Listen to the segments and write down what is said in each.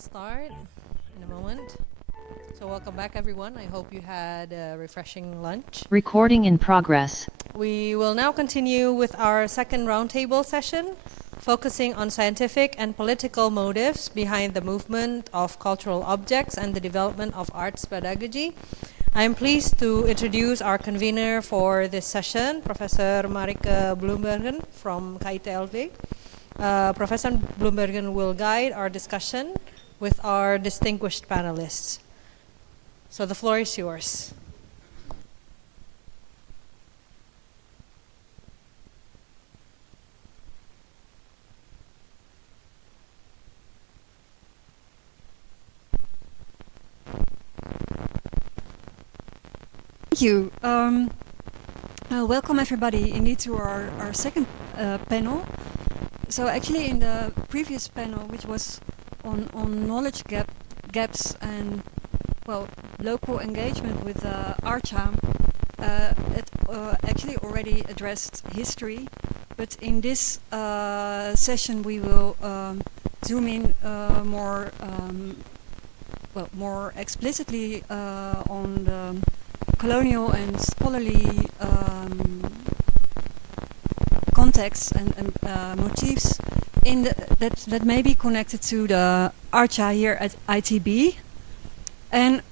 start in a moment. So welcome back everyone. I hope you had a refreshing lunch. Recording in progress. We will now continue with our second roundtable session, focusing on scientific and political motives behind the movement of cultural objects and the development of arts pedagogy. I am pleased to introduce our convener for this session, Professor Marike Bloembergen from KITLV. Professor Bloembergen will guide our discussion with our distinguished panelists. So the floor is yours. Thank you. Welcome everybody indeed to our second panel. So actually in the previous panel, which was on knowledge gaps and local engagement with Archa, it actually already addressed history, but in this session we will zoom in more explicitly on the colonial and scholarly contexts and motifs that may be connected to the Archa here at ITB. And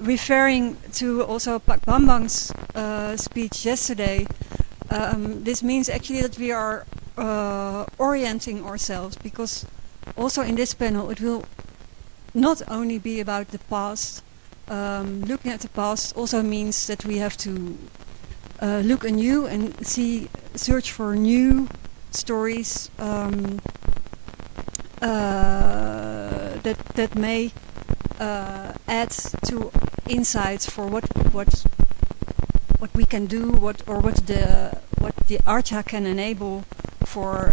referring to also Pak Bambang's speech yesterday, this means actually that we are orienting ourselves, because also in this panel it will not only be about the past. Looking at the past also means that we have to look anew and search for new stories that may add to insights for what we can do, what the Archa can enable for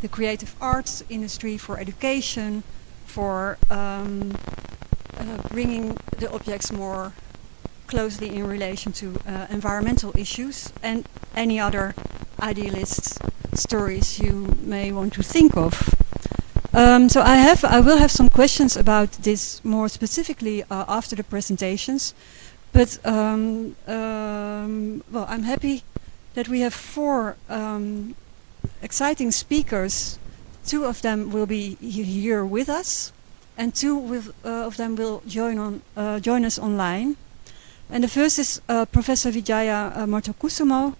the creative arts industry, for education, for bringing the objects more closely in relation to environmental issues and any other idealist stories you may want to think of. So I will have some questions about this more specifically after the presentations, but I'm happy that we have four exciting speakers. Two of them will be here with us, and two of them will join us online. And the first is Professor Widjaja Martokusumo,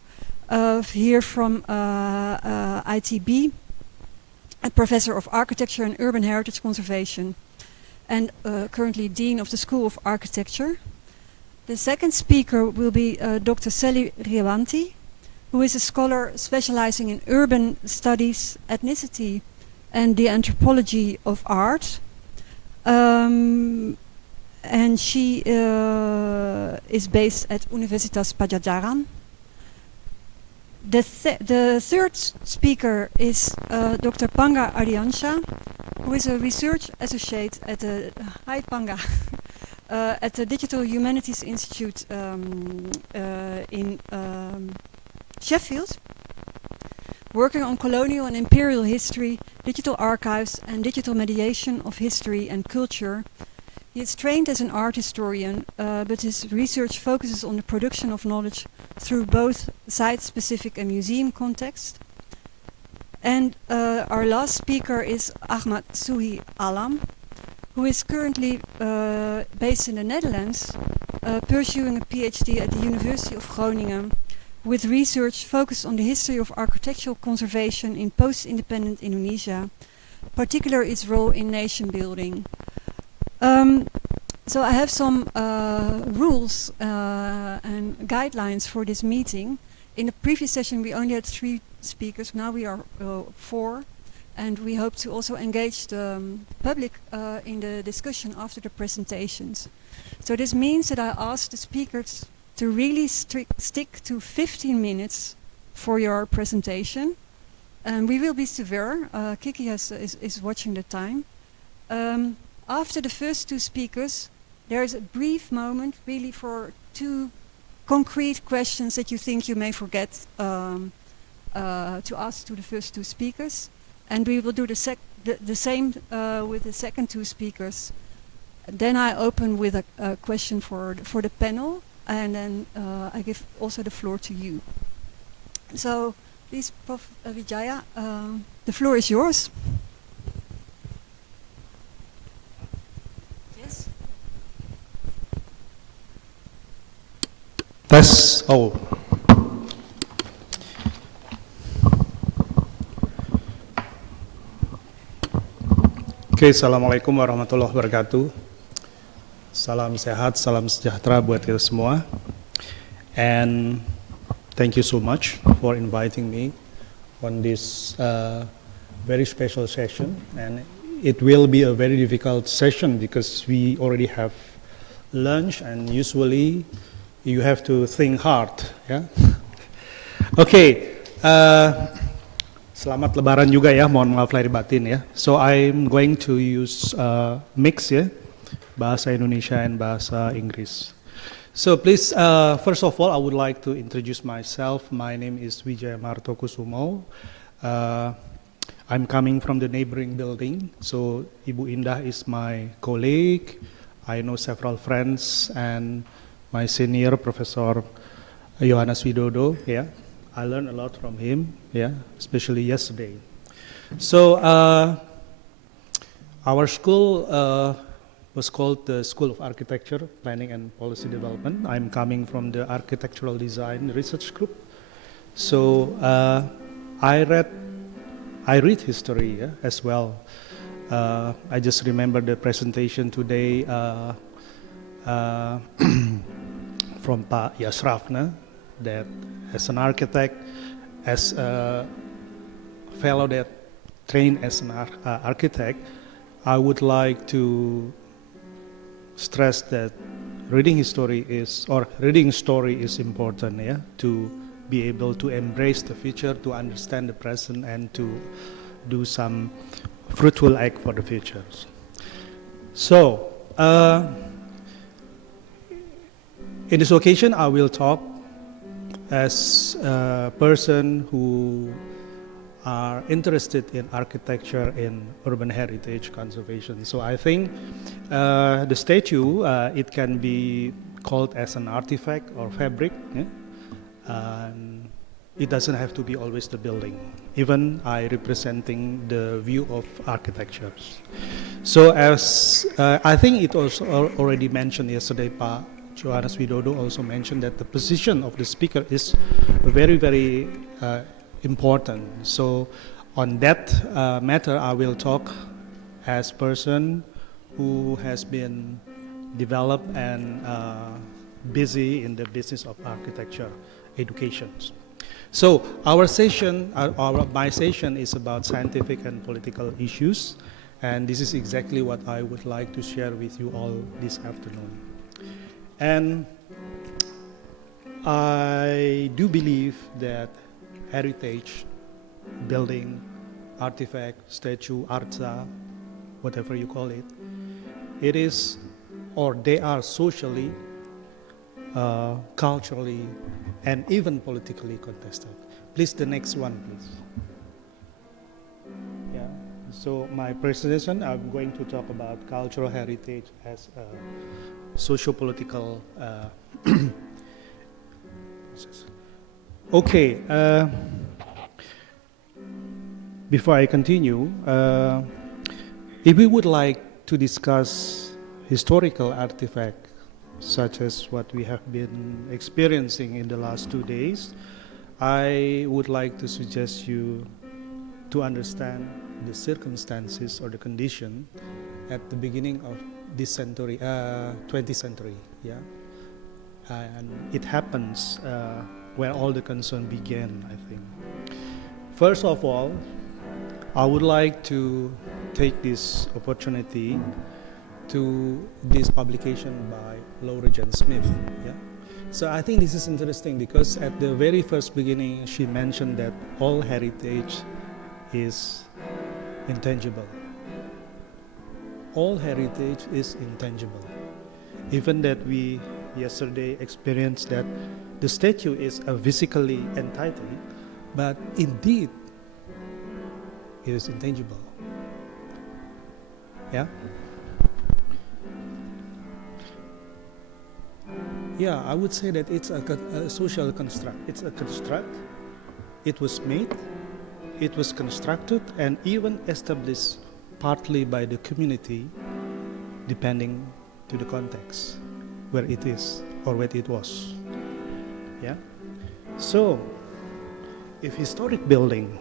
here from ITB, a Professor of Architecture and Urban Heritage Conservation, and currently Dean of the School of Architecture. The second speaker will be Dr. Selly Riawanti, who is a scholar specializing in urban studies, ethnicity, and the anthropology of art. And she is based at Universitas Padjadjaran. The third speaker is Dr. Panggah Ardiyansyah, who is a research associate at the Panggah at the Digital Humanities Institute in Sheffield, working on colonial and imperial history, digital archives, and digital mediation of history and culture. He is trained as an art historian, but his research focuses on the production of knowledge through both site-specific and museum context. And our last speaker is Ahmad Allam, who is currently based in the Netherlands, pursuing a PhD at the University of Groningen, with research focused on the history of architectural conservation in post-independent Indonesia, particularly its role in nation building. So I have some rules and guidelines for this meeting. In the previous session we only had 3 speakers, now we are 4, and we hope to also engage the public in the discussion after the presentations. So this means that I ask the speakers to really stick to 15 minutes for your presentation. And we will be severe. Kiki is watching the time. After the first 2 speakers, there is a brief moment really for 2 concrete questions that you think you may forget to ask to the first 2 speakers. And we will do the the same with the second two speakers. Then I open with a question for the panel, and then I give also the floor to you. So please, Prof. Widjaja, the floor is yours. Yes. Tes. Oh. Oke, Assalamualaikum warahmatullahi wabarakatuh. Salam sehat, salam sejahtera buat kita semua. And thank you so much for inviting me on this very special session. And it will be a very difficult session because we already have lunch and usually you have to think hard. Yeah? Okay. Selamat Lebaran juga ya, mohon maaf lahir batin ya. So I'm going to use mix ya, bahasa Indonesia and bahasa Inggris. So please, first of all, I would like to introduce myself. My name is Widjaja Martokusumo. I'm coming from the neighboring building. So Ibu Indah is my colleague. I know several friends and my senior Professor Johannes Widodo. Yeah. I learned a lot from him, yeah, especially yesterday. So our school was called the School of Architecture, Planning and Policy Development. I'm coming from the Architectural Design Research Group. So I read history as well. I just remember the presentation today from Pak Yasrafna, that as an architect, as a fellow that trained as an architect, I would like to stress that reading story is important, yeah, to be able to embrace the future, to understand the present, and to do some fruitful act for the future. So, in this occasion, I will talk as a person who are interested in architecture and urban heritage conservation. So I think the statue, it can be called as an artifact or fabric. Yeah? And it doesn't have to be always the building. Even I representing the view of architectures. So as I think it was already mentioned yesterday, Pa Johannes Widodo also mentioned that the position of the speaker is very, very important. So on that matter, I will talk as person who has been developed and busy in the business of architecture education. So our session, my session is about scientific and political issues, and this is exactly what I would like to share with you all this afternoon. And I do believe that heritage, building, artifact, statue, artza, whatever you call it, it is, or they are socially, culturally, and even politically contested. Please, the next one, please. Yeah. So my presentation, I'm going to talk about cultural heritage as a socio-political okay. Before I continue, if we would like to discuss historical artifacts such as what we have been experiencing in the last 2 days, I would like to suggest you to understand the circumstances or the condition at the beginning of this century, 20th century, yeah, and it happens where all the concern began, I think. First of all, I would like to take this opportunity to this publication by Laura Jane Smith, yeah. So I think this is interesting because at the very first beginning, she mentioned that all heritage is intangible. All heritage is intangible. Even that we yesterday experienced that the statue is a physically entity, but indeed it is intangible. Yeah. Yeah, I would say that it's a social construct. It's a construct. It was made, it was constructed, and even established partly by the community, depending to the context where it is or where it was. Yeah. So, if historic building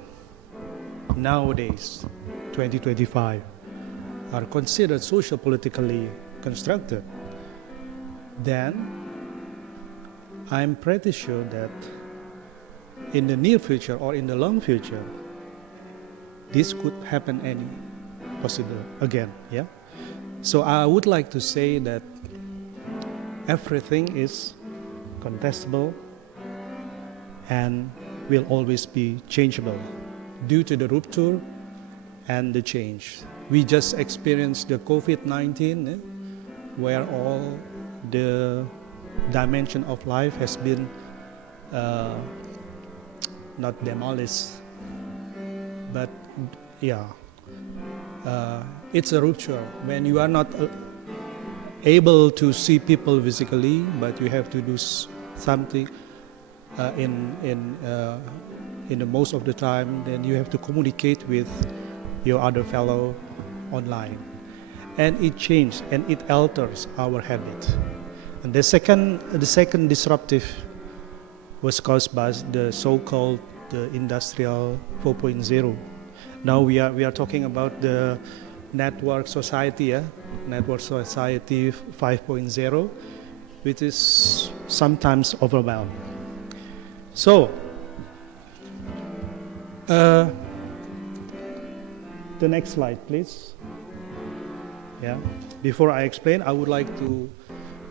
nowadays, 2025, are considered social-politically constructed, then I'm pretty sure that in the near future or in the long future, this could happen any possible again. Yeah. So I would like to say that everything is contestable and will always be changeable due to the rupture and the change. We just experienced the COVID-19, where all the dimension of life has been not demolished, but yeah, it's a rupture when you are not able to see people physically, but you have to do something in the most of the time. Then you have to communicate with your other fellow online, and it changes and it alters our habit. And the second disruptive was caused by the so-called industrial 4.0. Now we are talking about the network society, network society 5.0, which is sometimes overwhelmed. So, the next slide, please. Yeah. Before I explain, I would like to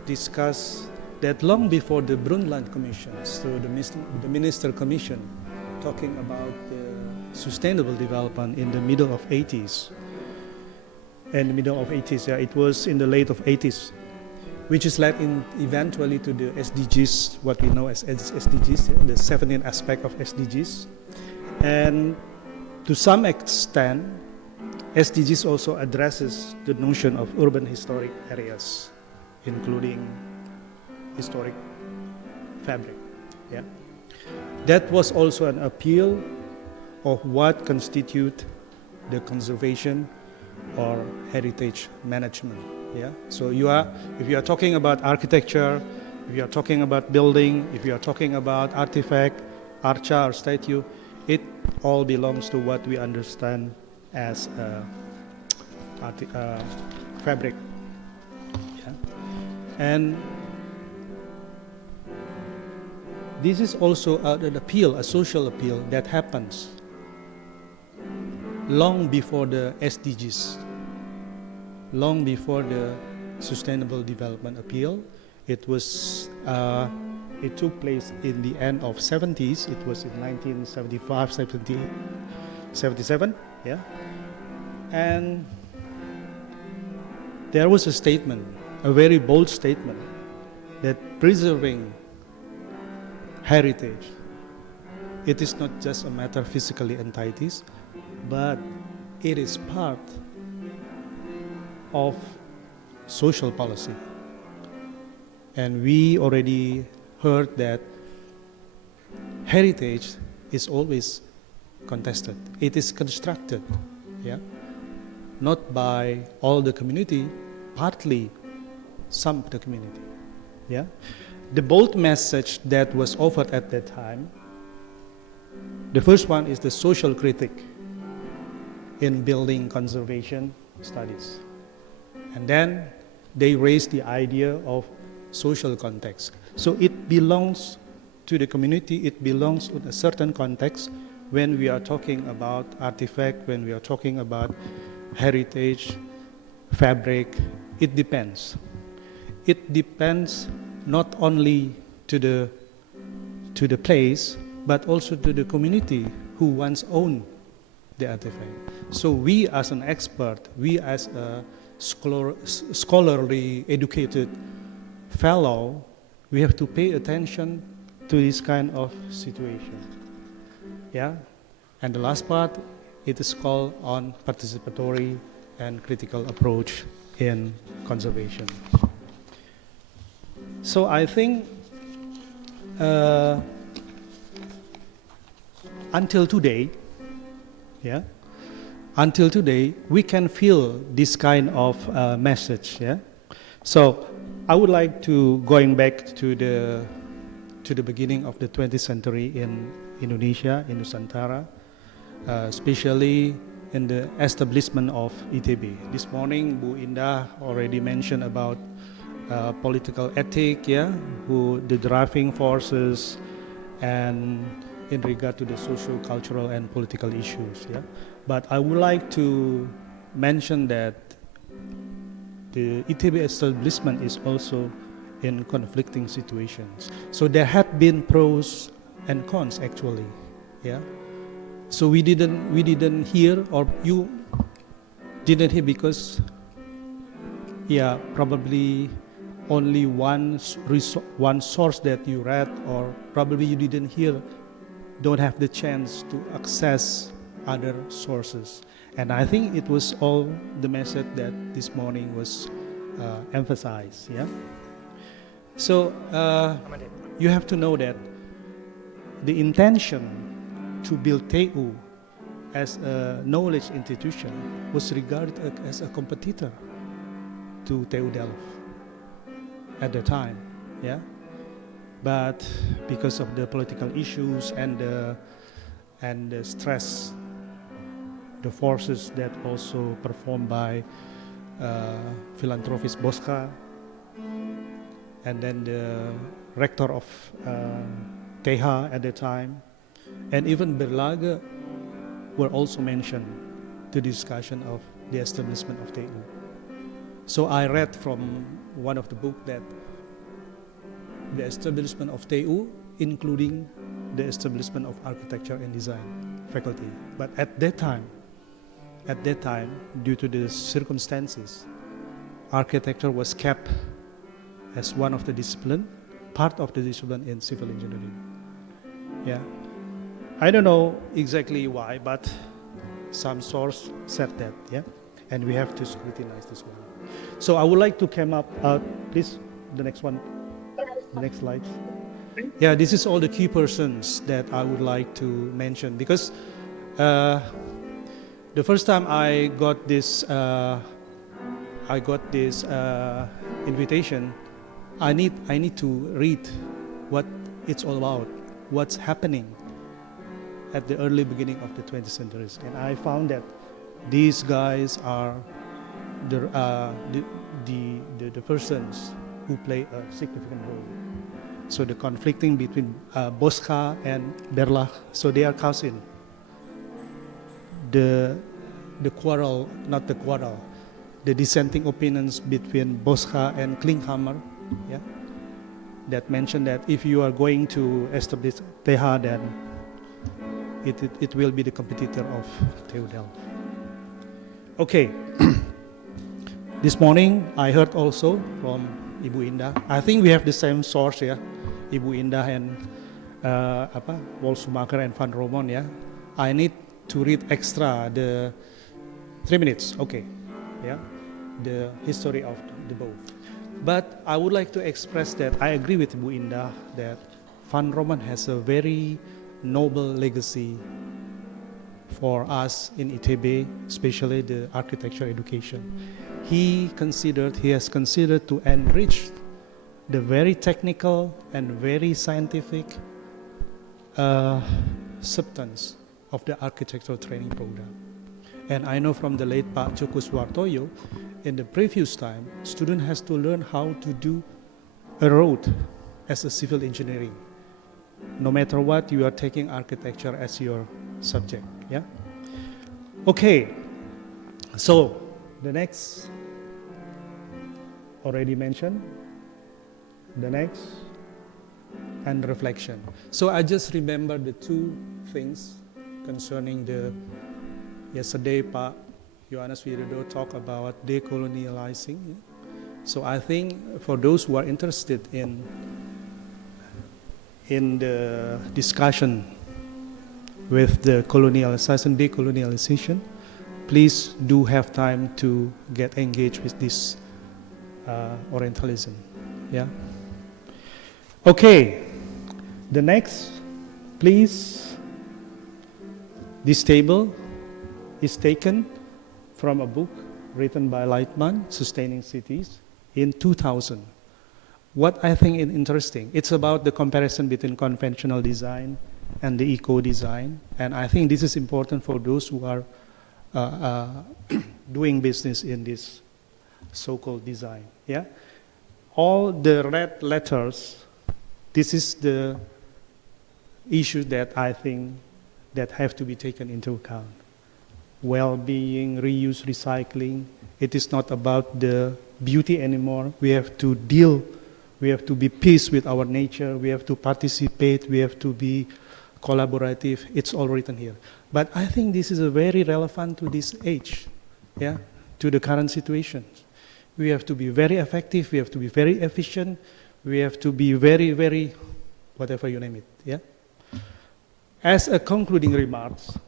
discuss that long before the Brundtland Commission, so the Minister Commission, talking about the sustainable development in the middle of 80s. In the middle of 80s, yeah, it was in the late of 80s, which is led eventually to the SDGs, what we know as SDGs, yeah, the 17 aspect of SDGs. And to some extent, SDGs also addresses the notion of urban historic areas, including historic fabric. Yeah. That was also an appeal of what constitute the conservation or heritage management. Yeah. So if you are talking about architecture, if you are talking about building, if you are talking about artifact, archa or statue, it all belongs to what we understand as fabric. Yeah. And this is also an appeal, a social appeal that happens long before the SDGs, long before the Sustainable Development Appeal. It took place in the end of 70s. It was in 1975, 77. Yeah. And there was a statement, a very bold statement, that preserving heritage, it is not just a matter physically entities, but it is part of social policy. And we already heard that heritage is always contested. It is constructed, yeah, not by all the community, partly some of the community. Yeah. The bold message that was offered at that time, the first one is the social critic in building conservation studies. And then they raised the idea of social context. So it belongs to the community, it belongs to a certain context when we are talking about artifact, when we are talking about heritage, fabric. It depends. It depends not only to the place, but also to the community who once owned the artifact. So we as an expert, we as a scholarly educated fellow, we have to pay attention to this kind of situation. Yeah? And the last part, it is called on participatory and critical approach in conservation. So I think until today, we can feel this kind of message. Yeah. So I would like to going back to the beginning of the 20th century in Indonesia, in Nusantara, especially in the establishment of ITB. This morning, Bu Indah already mentioned about political ethic, the driving forces, and in regard to the social, cultural, and political issues. But I would like to mention that the ITB establishment is also in conflicting situations. So there had been pros and cons actually. So we didn't hear, or you didn't hear because probably only one source that you read, or probably you didn't hear, don't have the chance to access other sources. And I think it was all the message that this morning was emphasized. So you have to know that the intention to build TU as a knowledge institution was regarded as a competitor to TU Delft at the time. But because of the political issues and the stress, the forces that also performed by philanthropist Bosca, and then the rector of TH at the time, and even Berlage were also mentioned to the discussion of the establishment of TU. So I read from one of the books that the establishment of TU, including the establishment of architecture and design faculty. But at that time, due to the circumstances, architecture was kept as one of the discipline, part of the discipline in civil engineering. I don't know exactly why, but some source said that, and we have to scrutinize this one. So I would like to come up, please, the next one, the next slide. This is all the key persons that I would like to mention, because the first time I got this invitation, I need to read what it's all about, what's happening at the early beginning of the 20th century, and I found that these guys are the persons who play a significant role. So the conflicting between Bosca and Berlage, so they are cousins. The quarrel, not the quarrel, the dissenting opinions between Bosca and Klinkhammer, that mentioned that if you are going to establish TH, then it will be the competitor of TU Delft. Okay. This morning I heard also from Ibu Indah. I think we have the same source, Ibu Indah and Wolfsmacher and Van Romon. I need to read extra the 3 minutes. Okay, the history of the both. But I would like to express that I agree with Ibu Indah that Van Romon has a very noble legacy for us in ITB, especially the architecture education. He has considered to enrich the very technical and very scientific substance of the architectural training program. And I know from the late Pak Joko Suwartoyo, in the previous time, student has to learn how to do a road as a civil engineering. No matter what, you are taking architecture as your subject. Okay, so the next, already mentioned, the next, and reflection. So I just remember the two things concerning the, yesterday Pak Johannes Widodo talked about decolonializing. So I think for those who are interested in the discussion with the colonialization, decolonialization, please do have time to get engaged with this Orientalism. Yeah. Okay. The next, please. This table is taken from a book written by Lightman, Sustaining Cities, in 2000. What I think is interesting, it's about the comparison between conventional design and the eco-design, and I think this is important for those who are doing business in this so-called design. Yeah, all the red letters, this is the issue that I think that have to be taken into account. Well-being, reuse, recycling. It is not about the beauty anymore. We have to deal. We have to be peace with our nature. We have to participate. We have to be collaborative. It's all written here. But I think this is a very relevant to this age, yeah, to the current situation. We have to be very effective. We have to be very efficient. We have to be very, very, whatever you name it, yeah. As a concluding remarks,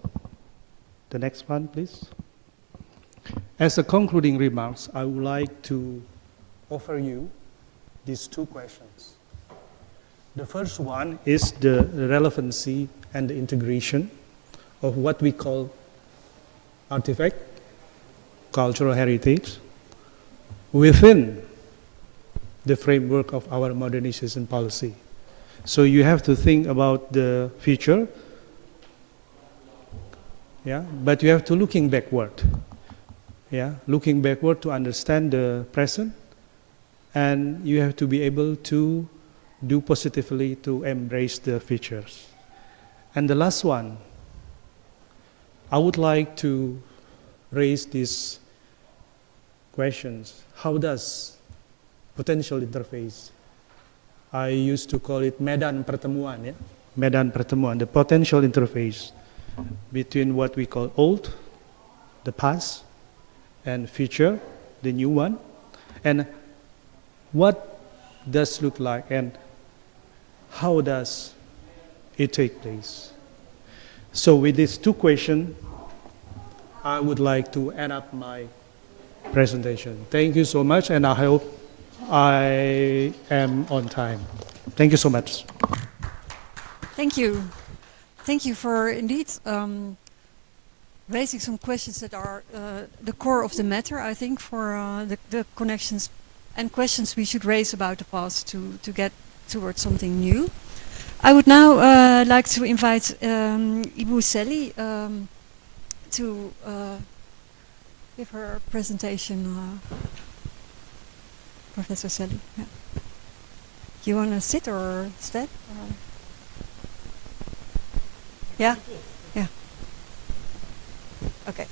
the next one, please. As a concluding remarks, I would like to offer you these two questions. The first one is the relevancy and the integration of what we call artifact, cultural heritage, within the framework of our modernization policy. So you have to think about the future, yeah, but you have to looking backward, yeah, looking backward to understand the present, and you have to be able to do positively to embrace the futures. And the last one, I would like to raise these questions. How does potential interface, I used to call it medan pertemuan, yeah? Medan pertemuan, the potential interface between what we call old, the past, and future, the new one, and what does look like and how does it take place? So with these two questions, I would like to end up my presentation. Thank you so much, and I hope I am on time. Thank you so much. Thank you. Thank you for indeed raising some questions that are the core of the matter, I think, for the connections and questions we should raise about the past to get towards something new. I would now like to invite Ibu Selly to give her presentation. Professor Selly. Yeah. You want to sit or stand? Yeah? Yeah. Okay.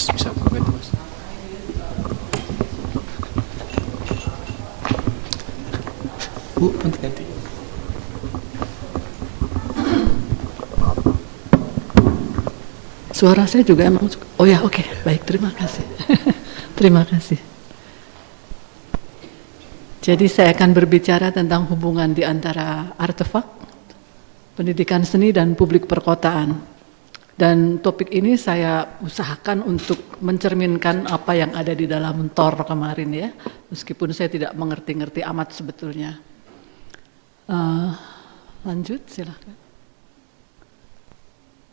Bisa ganti mas. Bu, nanti ganti. Suara saya juga emang. Oh ya, oke, baik, terima kasih. Terima kasih. Jadi saya akan berbicara tentang hubungan di antara artefak, pendidikan seni dan publik perkotaan. Dan topik ini saya usahakan untuk mencerminkan apa yang ada di dalam TOR kemarin ya, meskipun saya tidak mengerti-ngerti amat sebetulnya. Lanjut silahkan.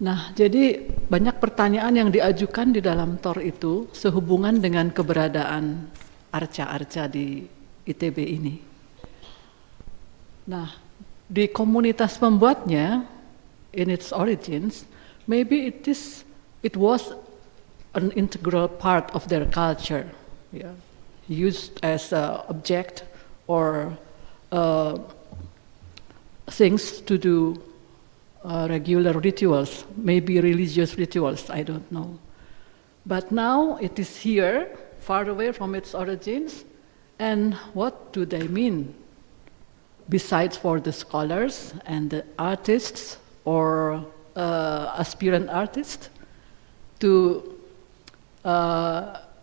Nah, jadi banyak pertanyaan yang diajukan di dalam TOR itu sehubungan dengan keberadaan arca-arca di ITB ini. Nah, di komunitas pembuatnya, in its origins, maybe it was an integral part of their culture, yeah, used as an object or things to do regular rituals, maybe religious rituals, I don't know. But now it is here, far away from its origins, and what do they mean? Besides for the scholars and the artists or aspirant artists to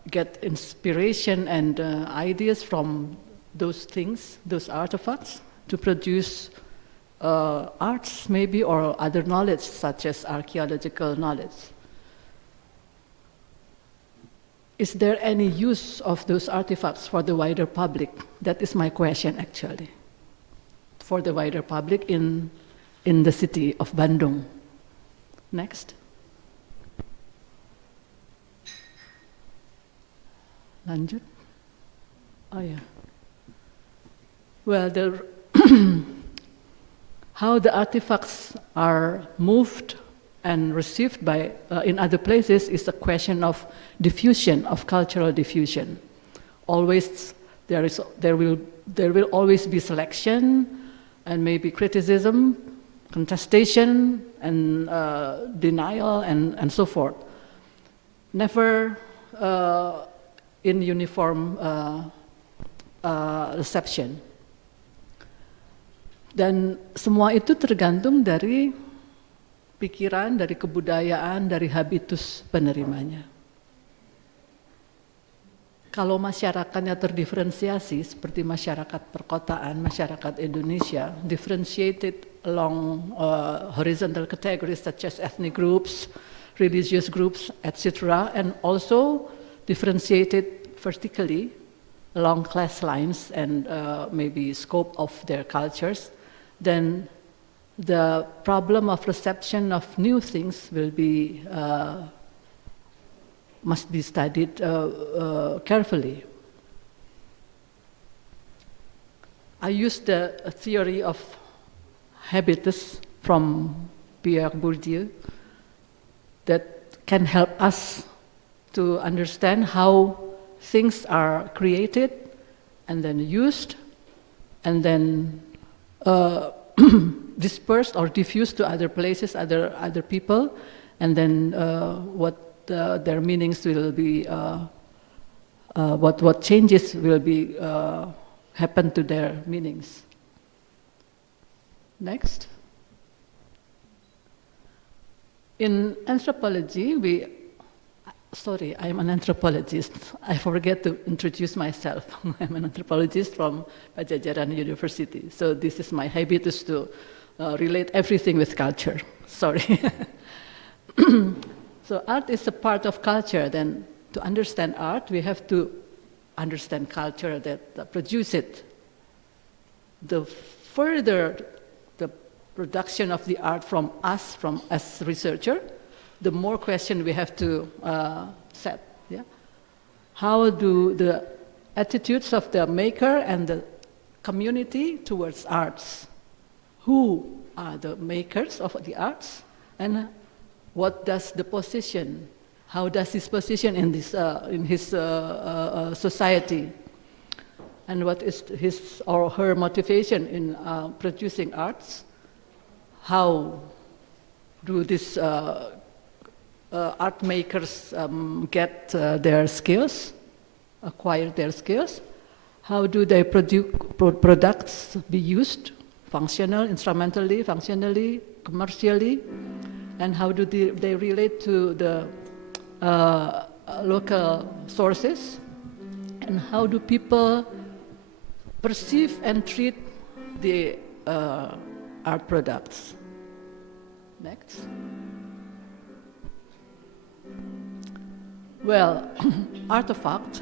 get inspiration and ideas from those things, those artifacts, to produce arts maybe or other knowledge such as archaeological knowledge. Is there any use of those artifacts for the wider public? That is my question actually. For the wider public in the city of Bandung. Next. Lanjut. Oh yeah. Well, how the artifacts are moved and received by in other places is a question of diffusion, of cultural diffusion. Always there will always be selection and maybe criticism, contestation, and denial, and so forth. Never in uniform reception. Dan semua itu tergantung dari pikiran, dari kebudayaan, dari habitus penerimanya. Kalau masyarakatnya terdiferensiasi seperti masyarakat perkotaan, masyarakat Indonesia, differentiated along horizontal categories such as ethnic groups, religious groups, etc., and also differentiated vertically along class lines and maybe scope of their cultures, then the problem of reception of new things will be must be studied carefully. I used the theory of habitus from Pierre Bourdieu that can help us to understand how things are created and then used and then dispersed or diffused to other places, other people, and then what their meanings will be, what changes will be happen to their meanings. Next. In anthropology, sorry, I'm an anthropologist. I forget to introduce myself. I'm an anthropologist from Widjaja University. So this is my habitus to relate everything with culture. Sorry. So art is a part of culture. Then to understand art, we have to understand culture that produce it. The further the production of the art from us, from as researcher, the more question we have to set. Yeah? How do the attitudes of the maker and the community towards arts? Who are the makers of the arts? And what does the position? How does his position in this in his society? And what is his or her motivation in producing arts? How do these art makers get their skills, acquire their skills? How do their products be used, functional, instrumentally, functionally, commercially? And how do they relate to the local sources? And how do people perceive and treat the art products? Next. Well, artifact,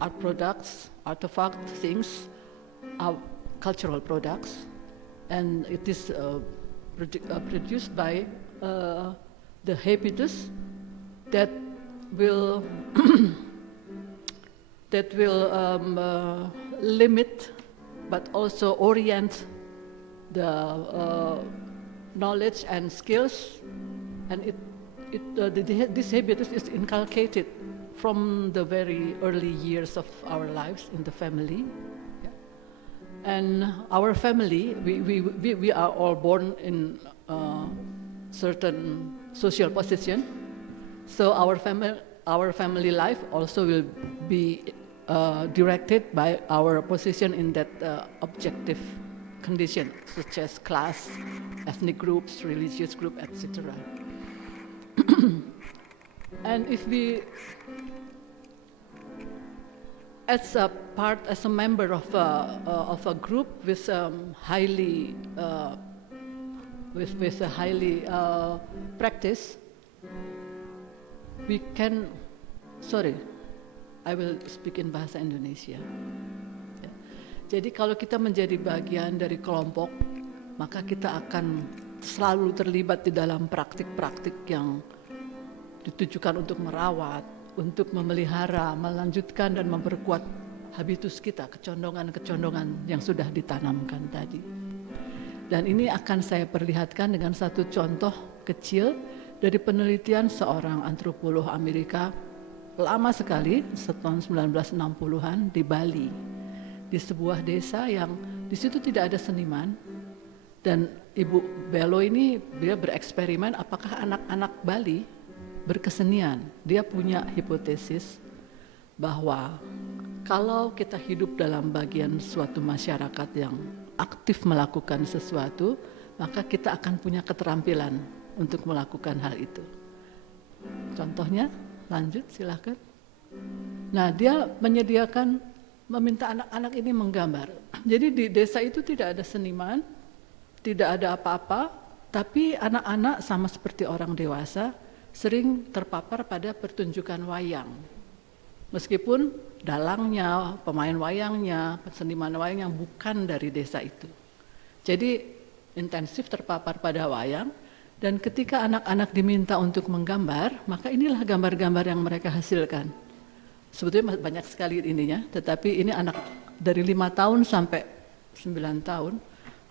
art products, artifact things are cultural products, and it is produced by the habitus that will limit but also orient the knowledge and skills, and this habitus is inculcated from the very early years of our lives in the family. Yeah. And our family, we are all born in certain social position. So our family life also will be directed by our position in that objective condition, such as class, ethnic groups, religious group, etc. And if we, as a member of a group with highly with a highly practice, we can, sorry, I will speak in bahasa Indonesia. Ya. Jadi kalau kita menjadi bagian dari kelompok, maka kita akan selalu terlibat di dalam praktik-praktik yang ditujukan untuk merawat, untuk memelihara, melanjutkan dan memperkuat habitus kita, kecondongan-kecondongan yang sudah ditanamkan tadi. Dan ini akan saya perlihatkan dengan satu contoh kecil dari penelitian seorang antropolog Amerika lama sekali, tahun 1960-an di Bali, di sebuah desa yang di situ tidak ada seniman. Dan Ibu Belo ini dia bereksperimen apakah anak-anak Bali berkesenian. Dia punya hipotesis bahwa kalau kita hidup dalam bagian suatu masyarakat yang aktif melakukan sesuatu, maka kita akan punya keterampilan untuk melakukan hal itu. Contohnya, lanjut silahkan. Nah, dia meminta anak-anak ini menggambar. Jadi di desa itu tidak ada seniman, tidak ada apa-apa, tapi anak-anak sama seperti orang dewasa sering terpapar pada pertunjukan wayang. Meskipun dalangnya, pemain wayangnya, seniman wayang yang bukan dari desa itu. Jadi intensif terpapar pada wayang, dan ketika anak-anak diminta untuk menggambar, maka inilah gambar-gambar yang mereka hasilkan. Sebetulnya banyak sekali ininya, tetapi ini anak dari 5 tahun sampai 9 tahun,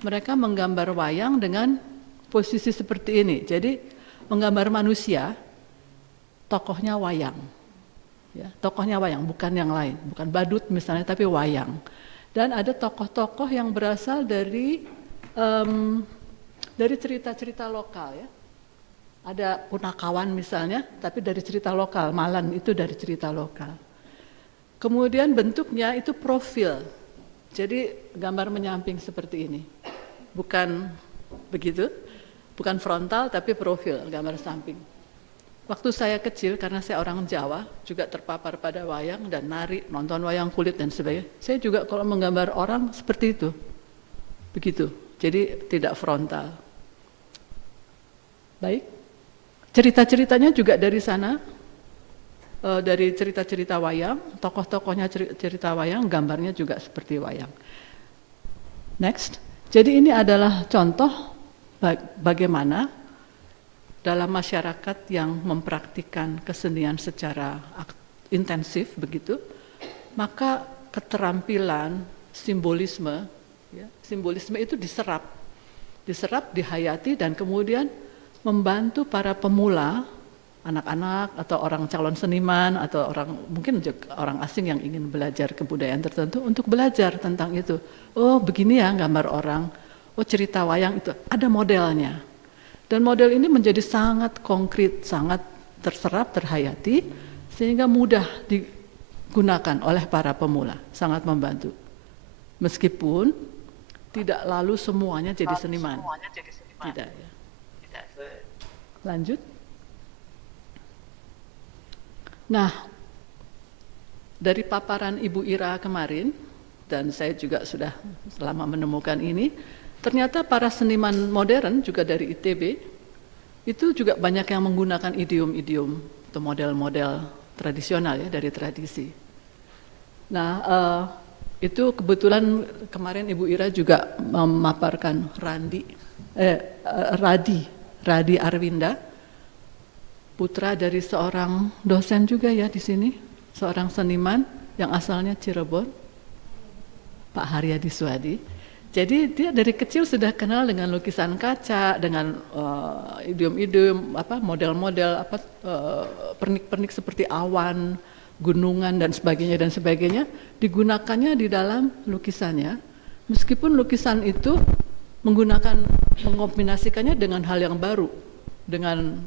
mereka menggambar wayang dengan posisi seperti ini. Jadi menggambar manusia, tokohnya wayang. Ya, tokohnya wayang, bukan yang lain, bukan badut misalnya, tapi wayang. Dan ada tokoh-tokoh yang berasal dari cerita-cerita lokal, ya. Ada punakawan misalnya, tapi dari cerita lokal, Malan itu dari cerita lokal. Kemudian bentuknya itu profil, jadi gambar menyamping seperti ini, bukan begitu, bukan frontal tapi profil, gambar samping. Waktu saya kecil, karena saya orang Jawa, juga terpapar pada wayang dan nari, nonton wayang kulit dan sebagainya. Saya juga kalau menggambar orang seperti itu, begitu. Jadi tidak frontal. Baik, cerita-ceritanya juga dari sana, dari cerita-cerita wayang, tokoh-tokohnya cerita wayang, gambarnya juga seperti wayang. Next, jadi ini adalah contoh bagaimana dalam masyarakat yang mempraktikkan kesenian secara intensif begitu, maka keterampilan simbolisme, ya, simbolisme itu diserap, dihayati dan kemudian membantu para pemula, anak-anak atau orang calon seniman atau orang mungkin juga orang asing yang ingin belajar kebudayaan tertentu untuk belajar tentang itu. Oh begini ya gambar orang, oh cerita wayang itu ada modelnya. Dan model ini menjadi sangat konkret, sangat terserap, terhayati, sehingga mudah digunakan oleh para pemula, sangat membantu. Meskipun tidak lalu semuanya jadi seniman. Tidak ya. Lanjut. Nah, dari paparan Ibu Ira kemarin, dan saya juga sudah lama menemukan ini, ternyata para seniman modern juga dari ITB itu juga banyak yang menggunakan idiom-idiom atau model-model tradisional ya dari tradisi. Nah itu kebetulan kemarin Ibu Ira juga memaparkan Radi Arwinda, putra dari seorang dosen juga ya di sini, seorang seniman yang asalnya Cirebon, Pak Haryadi Zuhdi. Jadi dia dari kecil sudah kenal dengan lukisan kaca, dengan idiom-idiom, model-model, pernik-pernik seperti awan, gunungan dan sebagainya, digunakannya di dalam lukisannya Meskipun lukisan itu mengombinasikannya dengan hal yang baru, dengan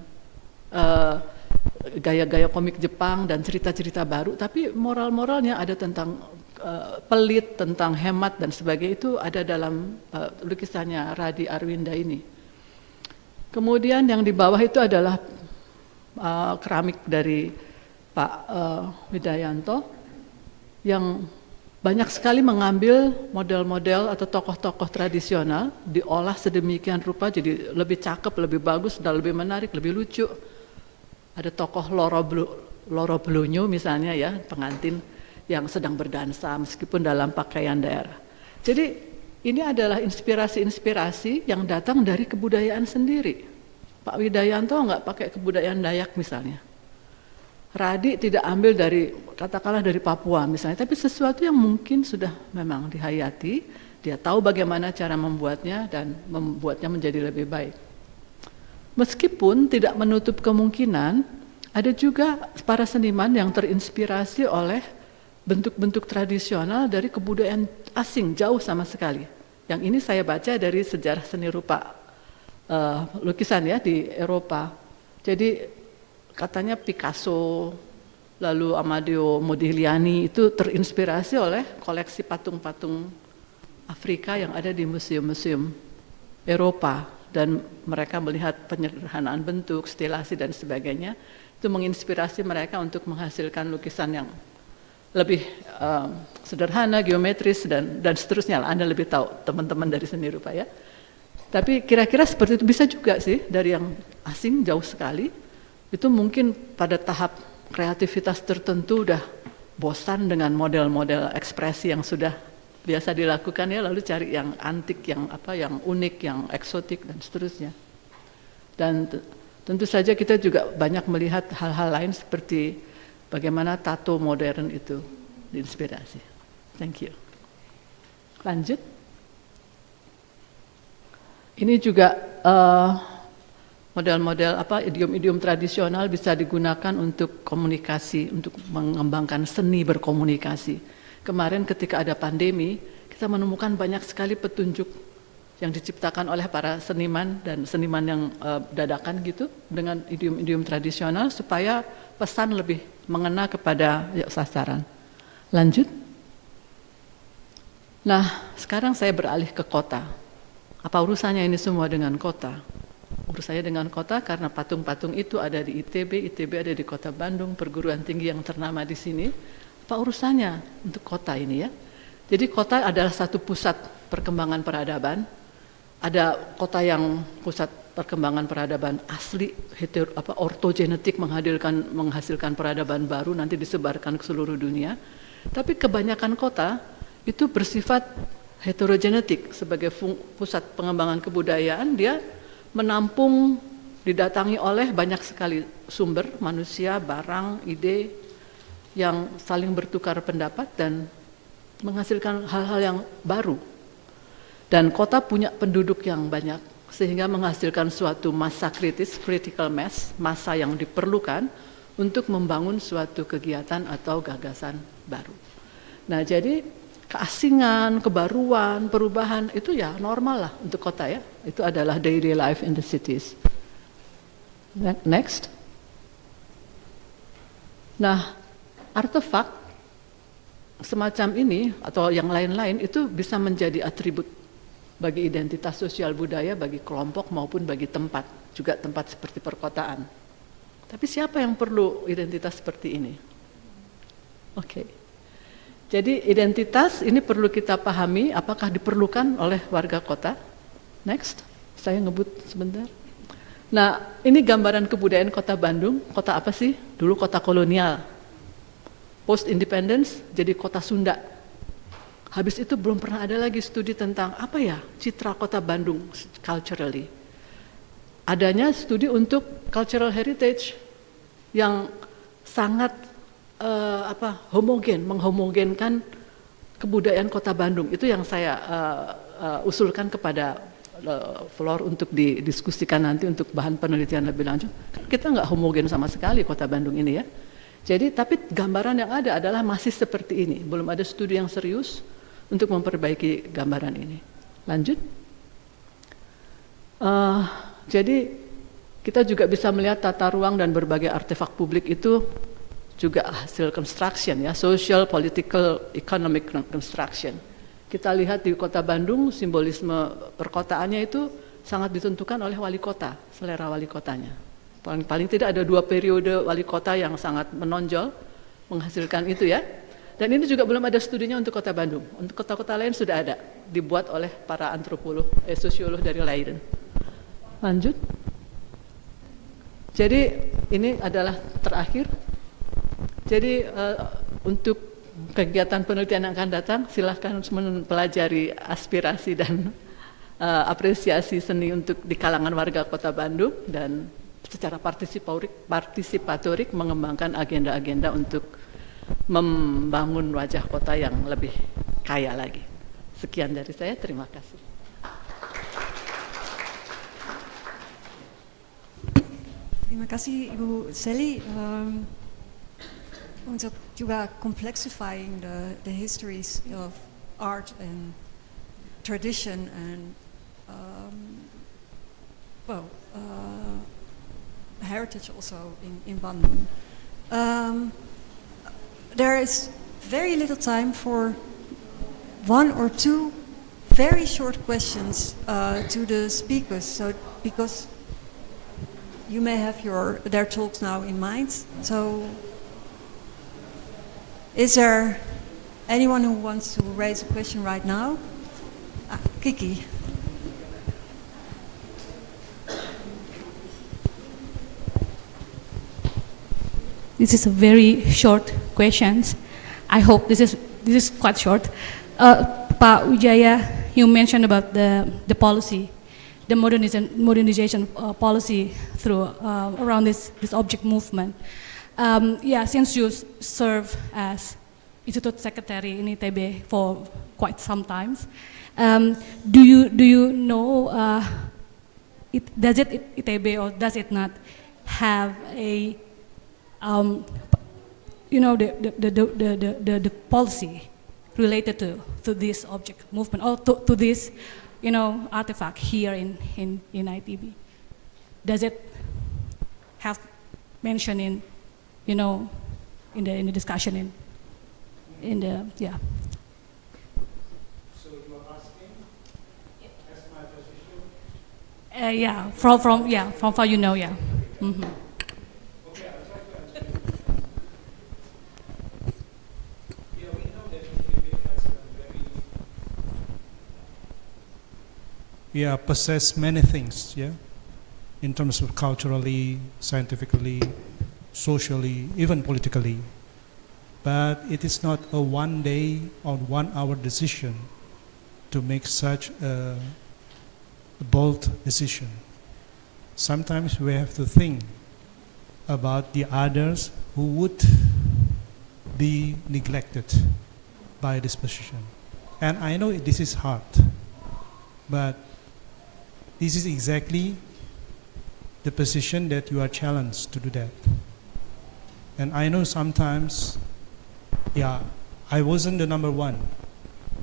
gaya-gaya komik Jepang dan cerita-cerita baru, tapi moral-moralnya ada tentang pelit, tentang hemat dan sebagainya, itu ada dalam lukisannya Radi Arwinda ini. Kemudian yang di bawah itu adalah keramik dari Pak Widjajanto yang banyak sekali mengambil model-model atau tokoh-tokoh tradisional, diolah sedemikian rupa jadi lebih cakep, lebih bagus, dan lebih menarik, lebih lucu. Ada tokoh Loro Blonyo misalnya ya, pengantin yang sedang berdansa meskipun dalam pakaian daerah. Jadi ini adalah inspirasi-inspirasi yang datang dari kebudayaan sendiri. Pak Widjajanto nggak pakai kebudayaan Dayak misalnya. Radi tidak ambil dari, katakanlah dari Papua misalnya, tapi sesuatu yang mungkin sudah memang dihayati, dia tahu bagaimana cara membuatnya dan membuatnya menjadi lebih baik. Meskipun tidak menutup kemungkinan, ada juga para seniman yang terinspirasi oleh bentuk-bentuk tradisional dari kebudayaan asing, jauh sama sekali. Yang ini saya baca dari sejarah seni rupa lukisan ya di Eropa. Jadi katanya Picasso, lalu Amadeo Modigliani itu terinspirasi oleh koleksi patung-patung Afrika yang ada di museum-museum Eropa, dan mereka melihat penyederhanaan bentuk, stilasi dan sebagainya, itu menginspirasi mereka untuk menghasilkan lukisan yang lebih sederhana, geometris dan seterusnya. Anda lebih tahu, teman-teman dari seni rupa ya. Tapi kira-kira seperti itu bisa juga sih, dari yang asing jauh sekali. Itu mungkin pada tahap kreativitas tertentu udah bosan dengan model-model ekspresi yang sudah biasa dilakukan ya, lalu cari yang antik, yang unik, yang eksotik dan seterusnya. Dan tentu saja kita juga banyak melihat hal-hal lain seperti bagaimana tato modern itu diinspirasi. Thank you. Lanjut. Ini juga model-model idiom-idiom tradisional bisa digunakan untuk komunikasi, untuk mengembangkan seni berkomunikasi. Kemarin ketika ada pandemi, kita menemukan banyak sekali petunjuk yang diciptakan oleh para seniman dan seniman yang dadakan gitu dengan idiom-idiom tradisional supaya pesan lebih mengena kepada sasaran. Lanjut. Nah, sekarang saya beralih ke kota. Apa urusannya ini semua dengan kota? Urusannya dengan kota karena patung-patung itu ada di ITB, ITB ada di Kota Bandung, perguruan tinggi yang ternama di sini. Apa urusannya untuk kota ini ya? Jadi kota adalah satu pusat perkembangan peradaban. Ada kota yang pusat perkembangan peradaban asli, ortogenetik, menghasilkan peradaban baru, nanti disebarkan ke seluruh dunia. Tapi kebanyakan kota itu bersifat heterogenetik. Sebagai pusat pengembangan kebudayaan, dia menampung, didatangi oleh banyak sekali sumber manusia, barang, ide yang saling bertukar pendapat dan menghasilkan hal-hal yang baru. Dan kota punya penduduk yang banyak sehingga menghasilkan suatu massa kritis, critical mass, massa yang diperlukan untuk membangun suatu kegiatan atau gagasan baru. Nah, jadi keasingan, kebaruan, perubahan itu ya normal lah untuk kota ya. Itu adalah daily life in the cities. Next. Nah, artefak semacam ini atau yang lain-lain itu bisa menjadi atribut bagi identitas sosial budaya, bagi kelompok maupun bagi tempat, juga tempat seperti perkotaan. Tapi siapa yang perlu identitas seperti ini? Oke. Jadi identitas ini perlu kita pahami apakah diperlukan oleh warga kota. Next, saya ngebut sebentar. Nah, ini gambaran kebudayaan kota Bandung. Kota apa sih? Dulu kota kolonial. Post independence jadi kota Sunda. Habis itu belum pernah ada lagi studi tentang apa ya citra kota Bandung culturally. Adanya studi untuk cultural heritage yang sangat menghomogenkan kebudayaan kota Bandung. Itu yang saya usulkan kepada Flor untuk didiskusikan nanti untuk bahan penelitian lebih lanjut. Kita nggak homogen sama sekali kota Bandung ini ya. Jadi tapi gambaran yang ada adalah masih seperti ini. Belum ada studi yang serius untuk memperbaiki gambaran ini. Lanjut. Jadi kita juga bisa melihat tata ruang dan berbagai artefak publik itu juga hasil construction ya, social, political, economic construction. Kita lihat di Kota Bandung, simbolisme perkotaannya itu sangat ditentukan oleh wali kota, selera wali kotanya. Paling tidak ada 2 periode wali kota yang sangat menonjol menghasilkan itu ya. Dan ini juga belum ada studinya untuk Kota Bandung. Untuk kota-kota lain sudah ada, dibuat oleh para antropolog, sosiolog dari Leiden. Lanjut. Jadi ini adalah terakhir. Jadi untuk kegiatan penelitian yang akan datang, silahkan mempelajari aspirasi dan apresiasi seni untuk di kalangan warga Kota Bandung dan secara partisipatorik mengembangkan agenda-agenda untuk membangun wajah kota yang lebih kaya lagi. Sekian dari saya, terima kasih. Terima kasih Ibu Selly untuk juga complexifying the histories of art and tradition and heritage also in Bandung. There is very little time for 1 or 2 very short questions to the speakers. So because you may have their talks now in mind. So is there anyone who wants to raise a question right now? Kiki. This is a very short question. I hope this is quite short. Pak Widjaja, you mentioned about the policy, the modernization policy through around this object movement. Since you serve as Institute Secretary in ITB for quite some time, do you know does it ITB or does it not have a the policy related to this object movement or to this artifact here in ITB? Does it have mention in the discussion in the yeah? So you are asking as my position? From far yeah. Mm-hmm. Okay, I'll try to answer it. Yeah, we know that ITB has a very possess many things, in terms of culturally, scientifically, socially, even politically. But it is not a 1 day or 1 hour decision to make such a bold decision. Sometimes we have to think about the others who would be neglected by this position. And I know this is hard, but this is exactly the position that you are challenged to do that. And I know sometimes, I wasn't the number 1,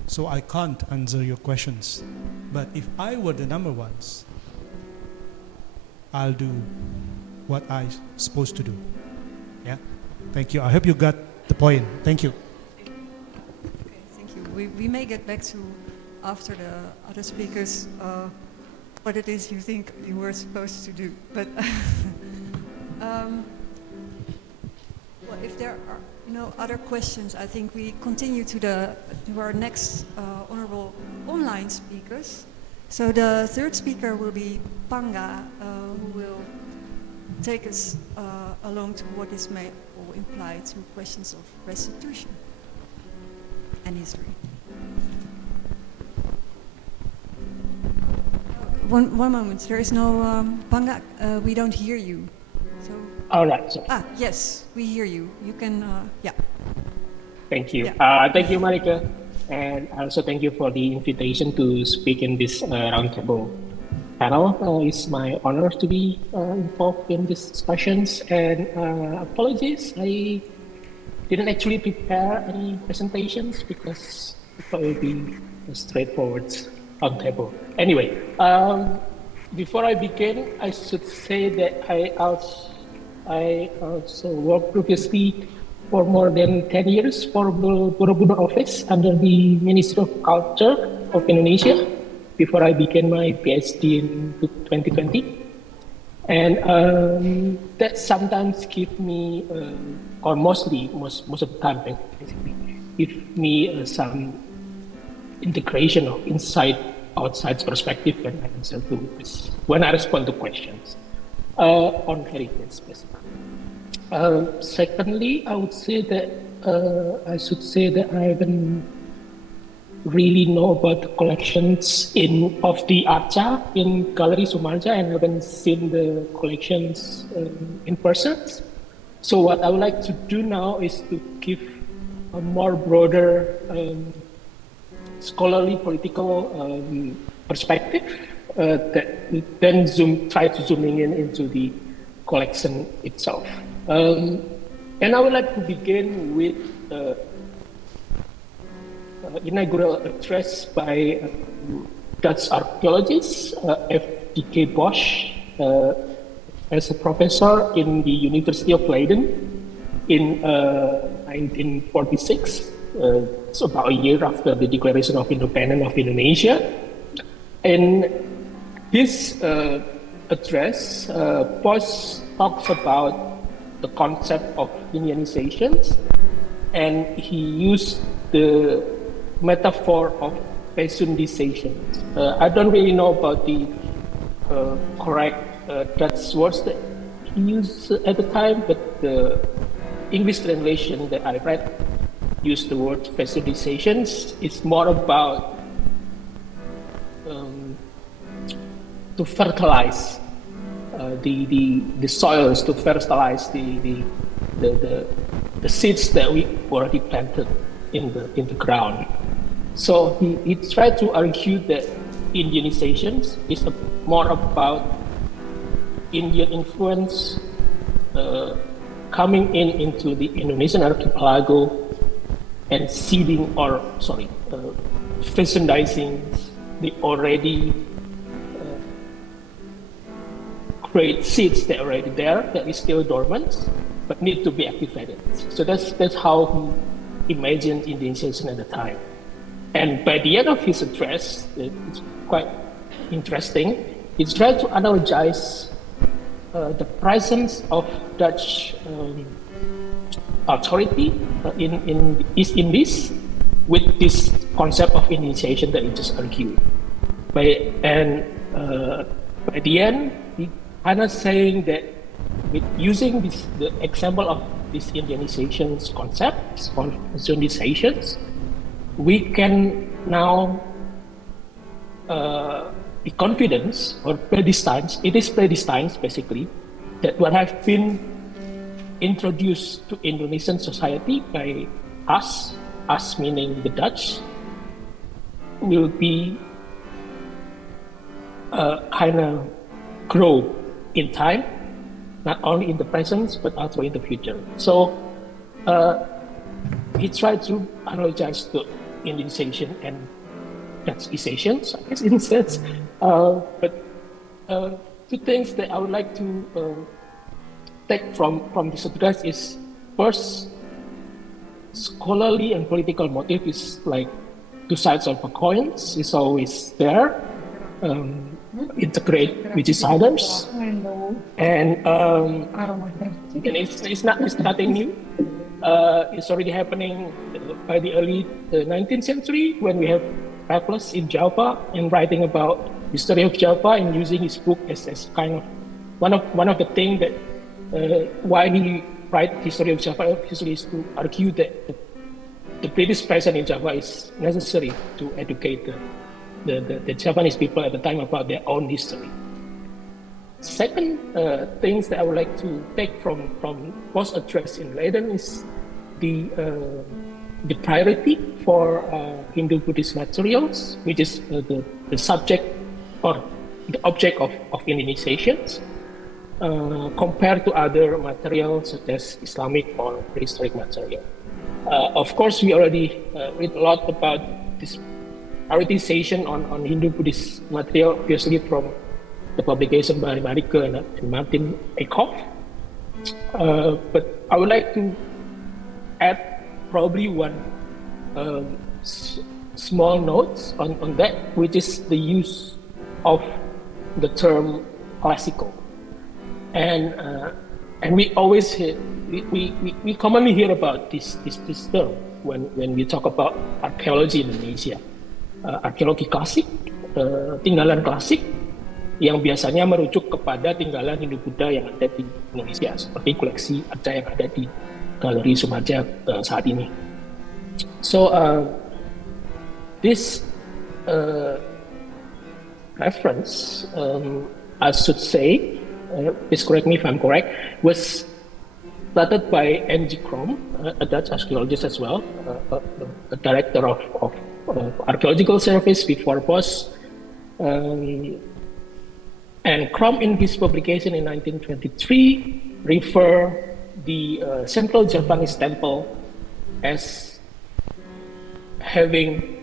so I can't answer your questions. But if I were the number 1s, I'll do what I'm supposed to do. Yeah, thank you. I hope you got the point. Thank you. Okay, thank you. We may get back to, after the other speakers, what it is you think you were supposed to do. But if there are no other questions, I think we continue to our next honorable online speakers. So the third speaker will be Panggah, who will take us along to what this may all imply to questions of restitution and history. One moment, there is no Panggah, we don't hear you. So. All right. So. Yes, we hear you. You can, Thank you. Yeah. Thank you, Marika. And also thank you for the invitation to speak in this roundtable panel. It's my honor to be involved in these discussions. And apologies, I didn't actually prepare any presentations because probably a straightforward roundtable. Anyway, before I begin, I should say that I also worked previously for more than 10 years for the Borobudur office under the Ministry of Culture of Indonesia before I began my PhD in 2020. And that sometimes give me, or most of the time, basically, give me some integration of inside, outside perspective when I respond to questions on heritage specifically. Secondly, I should say that I haven't really know about the collections of the Arca in Gallery Soemardja and haven't seen the collections in person. So what I would like to do now is to give a more broader scholarly political perspective that then try to zooming into the collection itself. And I would like to begin with inaugural address by Dutch archaeologist F.D.K. Bosch as a professor in the University of Leiden in 1946. It's about a year after the Declaration of Independence of Indonesia. In his address, Bosch talks about the concept of Indianizations, and he used the metaphor of Pesundizations. I don't really know about the correct Dutch words that he used at the time, but the English translation that I read used the word Pesundizations. It's more about to fertilize the soils, to fertilize the seeds that we already planted in the ground. So he tried to argue that Indianizations is more about Indian influence coming into the Indonesian archipelago and seeding, fecundizing the already great seeds that are already there, that is still dormant, but need to be activated. So that's how he imagined Indianization at the time. And by the end of his address, it's quite interesting, he tried to analogize the presence of Dutch authority in East Indies with this concept of Indianization that he just argued. By the end, he kind of saying that with using the example of these Indianizations concepts or Zonizations, we can now be confident or predestined, it is predestined basically, that what have been introduced to Indonesian society by us meaning the Dutch, will be kind of grow in time, not only in the present, but also in the future. So he tried to analogize the Indianization and Dutchizations, I guess, in a sense. But two things that I would like to take from this address is, first, scholarly and political motive is like two sides of a coin. It's always there. Integrate with each others, and it's nothing new. It's already happening by the early 19th century when we have Raffles in Java and writing about history of Java and using his book as kind of one of the things that why he write history of Java history is to argue that the British presence in Java is necessary to educate the Japanese people at the time about their own history. Second, things that I would like to take from post address in Leiden is the priority for Hindu-Buddhist materials, which is the subject or the object of Indonesians, compared to other materials such as Islamic or prehistoric material. Of course, we already read a lot about this prioritization on Hindu-Buddhist material, obviously from the publication by Marike and Martin Eckhoff. But I would like to add probably one small note on that, which is the use of the term classical. And we always hear, we commonly hear about this term when we talk about archaeology in Indonesia. Arkeologi klasik, tinggalan klasik yang biasanya merujuk kepada tinggalan Hindu-Buddha yang ada di Indonesia, seperti koleksi arca yang ada di Galeri Soemardja saat ini. So this reference, I should say, please correct me if I'm correct, was started by N.G. Krom, a Dutch archaeologist as well, a director of archaeological service before Bos. And Krom, in his publication in 1923, refer the Central Japanese temple as having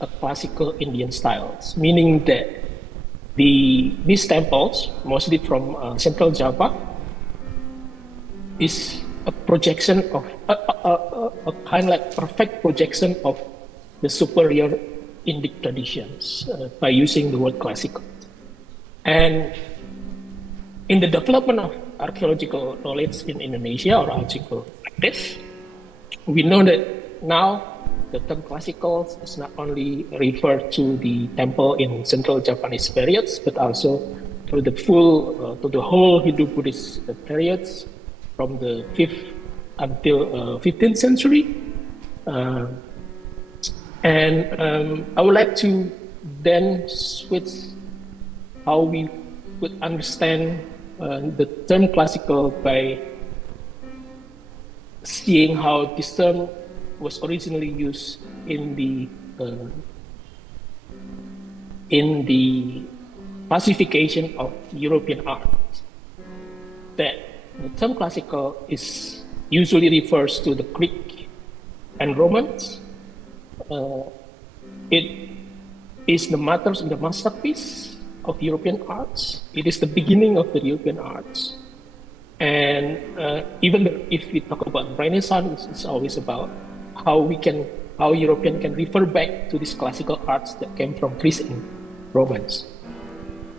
a classical Indian style, meaning that these temples, mostly from Central Java, is a projection of a kind of like perfect projection of the superior Indic traditions by using the word classical. And in the development of archaeological knowledge in Indonesia, or archaeological practice, we know that now the term classical is not only referred to the temple in Central Japanese periods, but also to the whole Hindu-Buddhist periods from the 5th until 15th century. And I would like to then switch how we would understand the term classical by seeing how this term was originally used in the classification of European art. That the term classical usually refers to the Greek and Romans. It is the masterpiece of European arts. It is the beginning of the European arts. And even if we talk about Renaissance, it's always about how European can refer back to these classical arts that came from Greece and Romans.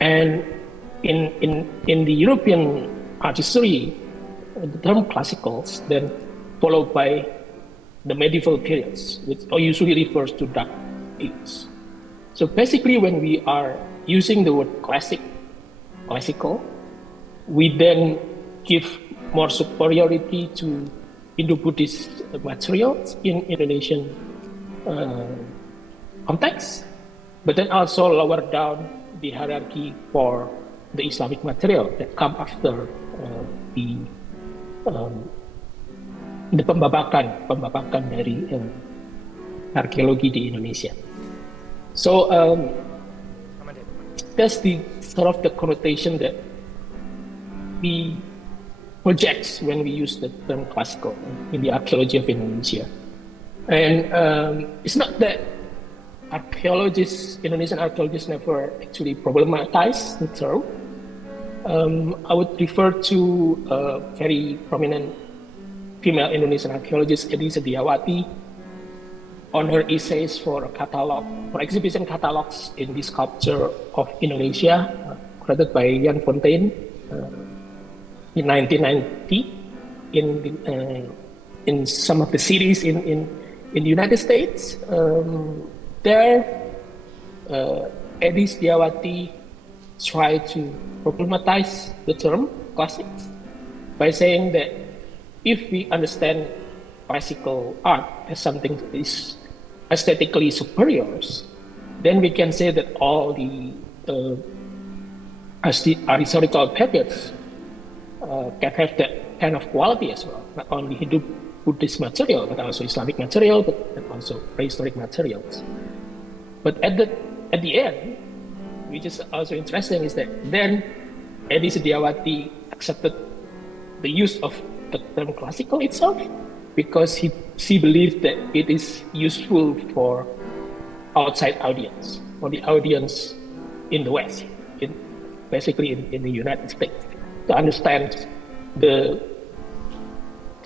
And in the European art history, the term classicals then followed by the medieval periods, which usually refers to Dark Ages. So basically, when we are using the word classical, we then give more superiority to Indo-Buddhist materials in Indonesian context, but then also lower down the hierarchy for the Islamic material that come after the pembabakan dari arkeologi di Indonesia. So that's the sort of the connotation that we project when we use the term classical in the archaeology of Indonesia. And it's not that Indonesian archaeologists never actually problematized the term. I would refer to a very prominent female Indonesian archaeologist, Riawanti, on her essays for exhibition catalogs in the sculpture of Indonesia, credited by Jan Fontaine in 1990 in some of the cities in the United States. There, Riawanti tried to problematize the term classics by saying that if we understand classical art as something that is aesthetically superior, then we can say that all the historical periods can have that kind of quality as well, not only Hindu-Buddhist material, but also Islamic material, but also prehistoric materials. But at the end, which is also interesting, is that then Riawanti accepted the use of the term classical itself, because she believed that it is useful for outside audience, or the audience in the West, basically in the United States, to understand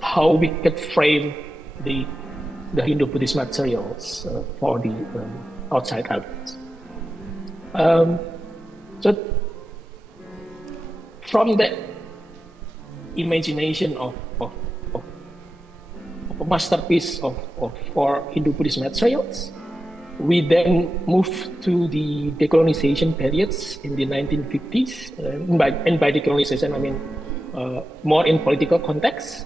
how we could frame the Hindu-Buddhist materials for the outside audience. So from that imagination of a masterpiece for Hindu-Buddhist materials, we then moved to the decolonization periods in the 1950s, and by decolonization I mean more in political context,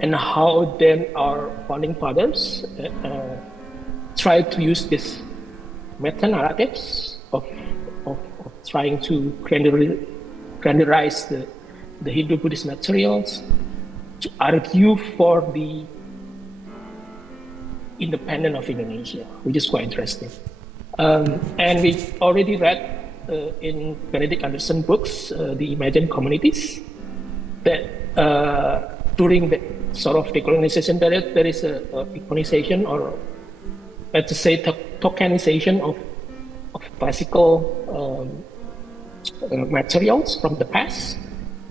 and how then our founding fathers tried to use this meta-narratives of trying to grandize the Hindu-Buddhist materials to argue for the independence of Indonesia, which is quite interesting. And we already read in Benedict Anderson's books, The Imagined Communities, that during the sort of decolonization period, there is a iconization, or let's say tokenization of classical materials from the past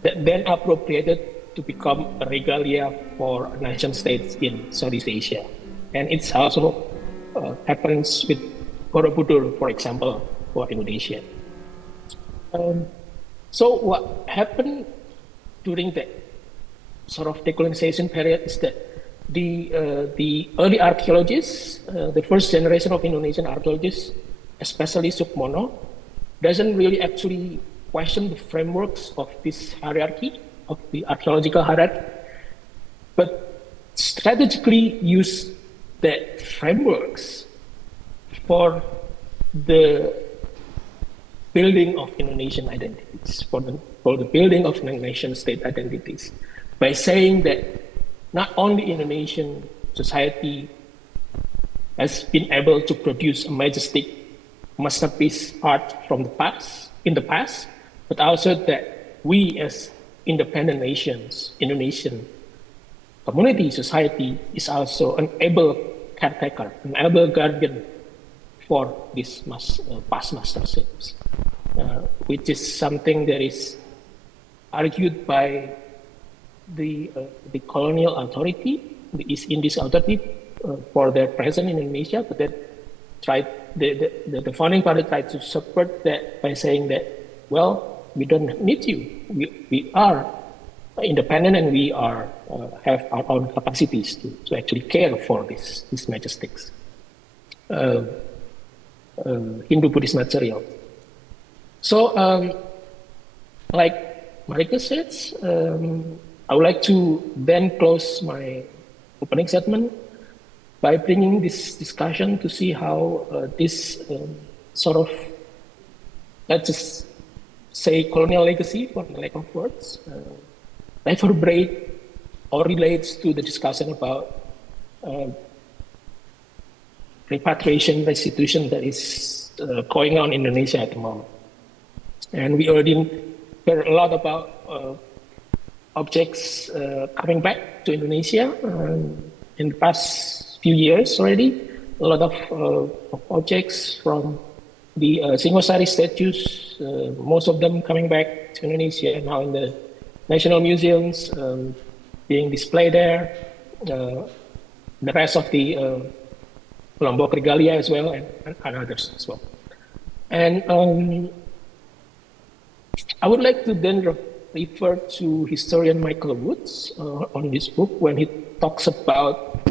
that then appropriated to become a regalia for nation states in Southeast Asia. And it's also happens with Borobudur, for example, for Indonesia. So what happened during the sort of decolonization period is that the early archaeologists, the first generation of Indonesian archaeologists, especially Sukmono, doesn't really actually question the frameworks of this hierarchy, of the archaeological hierarchy, but strategically use the frameworks for the building of Indonesian identities, for the building of nation state identities, by saying that not only Indonesian society has been able to produce a majestic masterpiece art from the past, in the past, but also that we as independent nations, Indonesian community, society, is also an able caretaker, an able guardian for these past masterships, which is something that is argued by the colonial authority, the East Indies authority, for their presence in Indonesia, but then the founding father tried to support that by saying that, well, we don't need you. We are independent, and we are have our own capacities to actually care for these majestics Hindu-Buddhist material. So, like Marika says, I would like to then close my opening statement by bringing this discussion to see how this sort of, let's just say, colonial legacy, for the lack of words, reverberate or relates to the discussion about repatriation, restitution that is going on in Indonesia at the moment. And we already heard a lot about objects coming back to Indonesia in the past few years already. A lot of objects from the Singosari statues, most of them coming back to Indonesia now in the national museums, being displayed there. The rest of the Lombok regalia as well, and others as well. And I would like to then refer to historian Michael Woods on this book when he talks about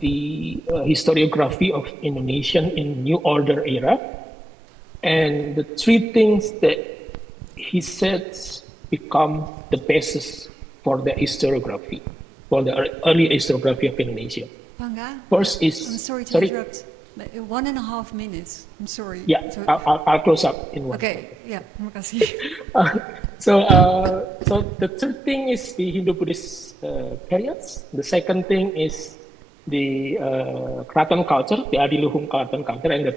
the historiography of Indonesian in New Order era, and the three things that he says become the basis for the historiography, for the early historiography of Indonesia. Panggah, First is... I'm sorry to interrupt. 1.5 minutes. I'm sorry. Yeah, So, I'll close up in one. okay, yeah, terima kasih. So the third thing is the Hindu-Buddhist periods. The second thing is the Kraton culture, the Adiluhung Kraton culture, and the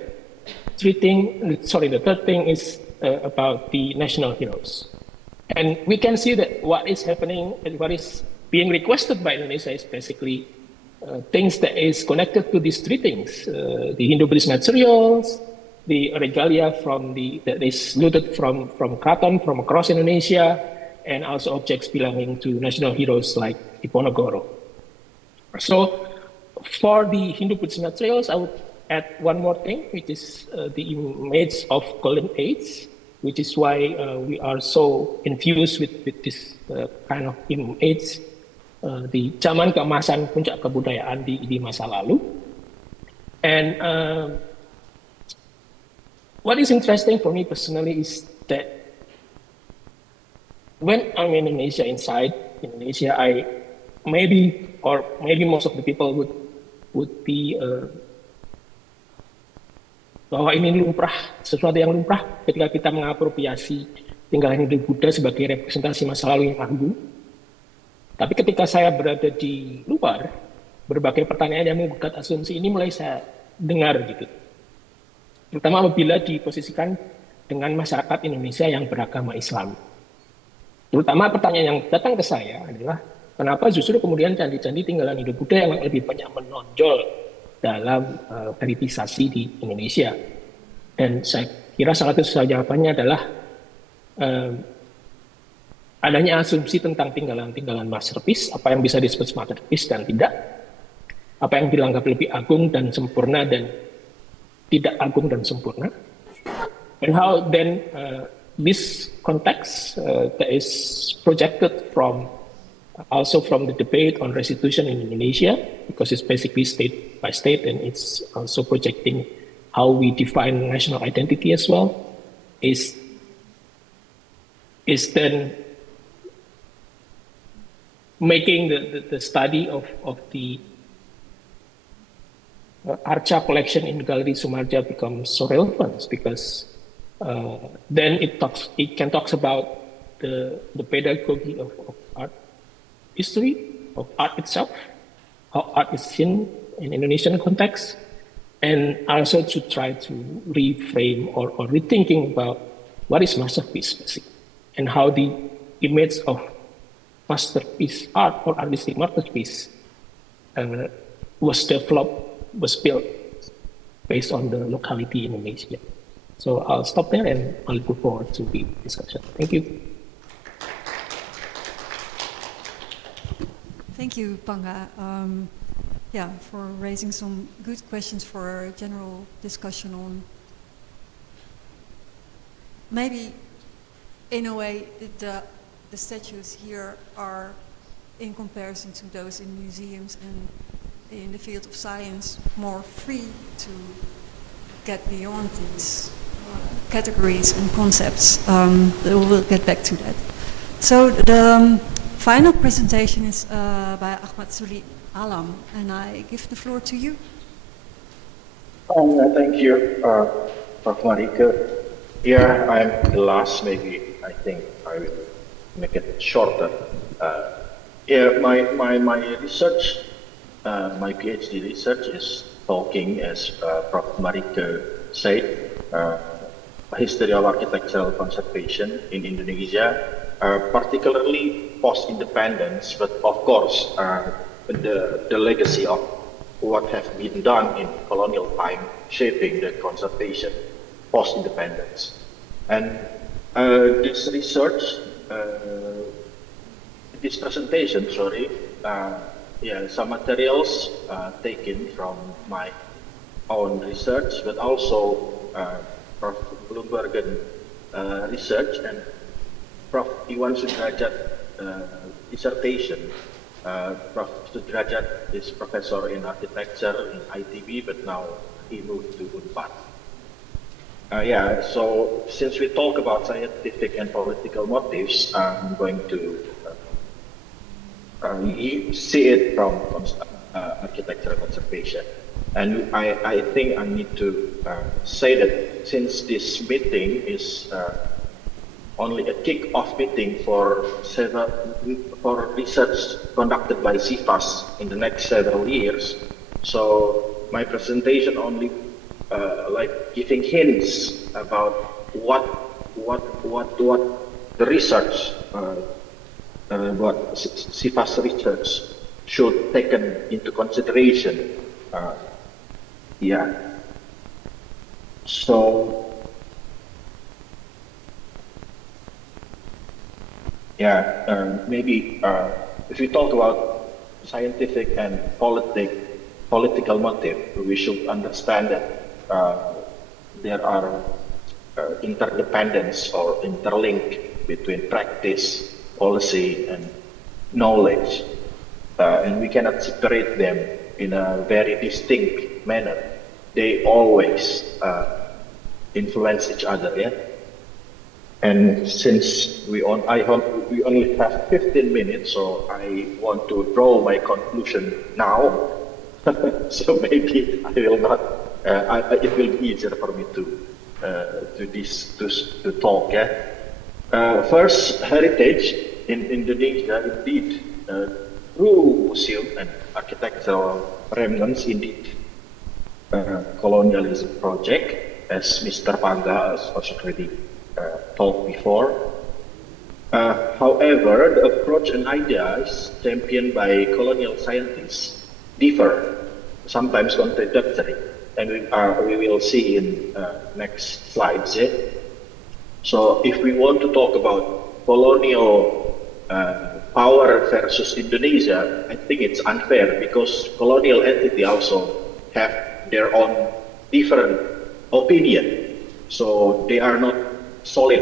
third thing is about the national heroes. And we can see that what is happening and what is being requested by Indonesia is basically things that is connected to these three things: the Hindu-Buddhist materials, the regalia that is looted from Kraton from across Indonesia, and also objects belonging to national heroes like Diponegoro. So, for the Hindu-Buddhist materials, I would add one more thing, which is the image of Golden Age, which is why we are so infused with this kind of image. Di zaman keemasan puncak kebudayaan di masa lalu. And what is interesting for me personally is that when I'm in Indonesia, inside Indonesia, maybe most of the people would be bahwa ini lumrah, sesuatu yang lumrah ketika kita mengapropriasi tinggalan hidup Buddha sebagai representasi masa lalu yang agung. Tapi ketika saya berada di luar, berbagai pertanyaan yang membuat asumsi ini mulai saya dengar gitu. Terutama apabila diposisikan dengan masyarakat Indonesia yang beragama Islam. Terutama pertanyaan yang datang ke saya adalah, kenapa justru kemudian candi-candi tinggalan hidup Buddha yang lebih banyak menonjol dalam periodisasi di Indonesia. Dan saya kira salah satu jawabannya adalah adanya asumsi tentang tinggalan-tinggalan masterpiece, apa yang bisa disebut masterpiece dan tidak, apa yang dianggap lebih agung dan sempurna dan tidak agung dan sempurna, and how then this context that is projected also from the debate on restitution in Indonesia, because it's basically state by state and it's also projecting how we define national identity as well, is then making the study of the Archa collection in Gallery Soemardja becomes so relevant, because then it can talk about the pedagogy of art history, of art itself, how art is seen in Indonesian context, and also to try to reframe or rethinking about what is masterpiece, basically, and how the image of masterpiece art or artistic masterpiece was built based on the locality in Indonesia. So I'll stop there and I'll look forward to the discussion. Thank you. Thank you, Panggah, for raising some good questions for a general discussion on maybe, in a way, the statues here are, in comparison to those in museums and in the field of science, more free to get beyond these categories and concepts. We'll get back to that. So the final presentation is by Ahmad Allam, and I give the floor to you. Thank you, Prof. Marika. Yeah, I'm the last, maybe I think I will make it shorter. My research, my PhD research is talking, as Prof. Marika said, history of architectural conservation in Indonesia, particularly post-independence, but of course the legacy of what has been done in colonial time, shaping the conservation post-independence. And this research, this presentation, some materials taken from my own research, but also Prof. Bloombergen research and Prof. Iwan Sudrajat dissertation. Prof. Sudrajat is professor in architecture in ITB, but now he moved to UNPAD. So since we talk about scientific and political motives, I'm going to see it from architectural conservation. And I think I need to say that since this meeting is only a kick-off meeting for research conducted by CIFAS in the next several years, so my presentation only like giving hints about what the research, what CIFAS research should taken into consideration. Yeah. So, yeah, maybe if we talk about scientific and political motive, we should understand that there are interdependence or interlink between practice, policy, and knowledge, and we cannot separate them in a very distinct manner. They always influence each other, yeah. And since we only have 15 minutes, so I want to draw my conclusion now. So maybe I will not. It will be easier for me to talk. Yeah. First, heritage in Indonesia, indeed, through museum and architectural remnants, indeed, colonialism project, as Mr. Panggah has already talked before. However, the approach and ideas championed by colonial scientists differ, sometimes contradictory, and we will see in next slides. Yeah? So if we want to talk about colonial power versus Indonesia, I think it's unfair because colonial entity also have their own different opinion. So they are not solid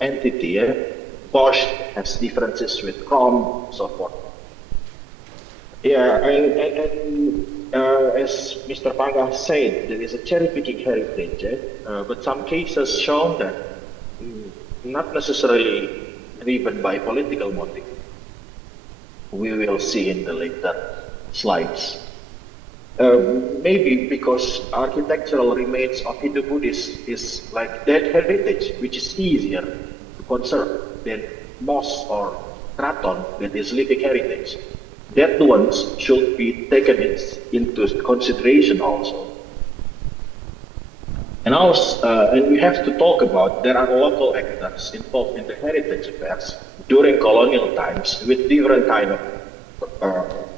entity. Yeah? Bosch has differences with Crom, so forth. Yeah, and as Mr. Panggah said, there is a cherry-picking heritage, but some cases show that not necessarily driven by political motive. We will see in the later slides. Maybe because architectural remains of Hindu Buddhists is like dead heritage, which is easier to conserve than mosque or kraton, that is living heritage. That ones should be taken into consideration also. And also, and we have to talk about there are local actors involved in the heritage affairs during colonial times with different kind of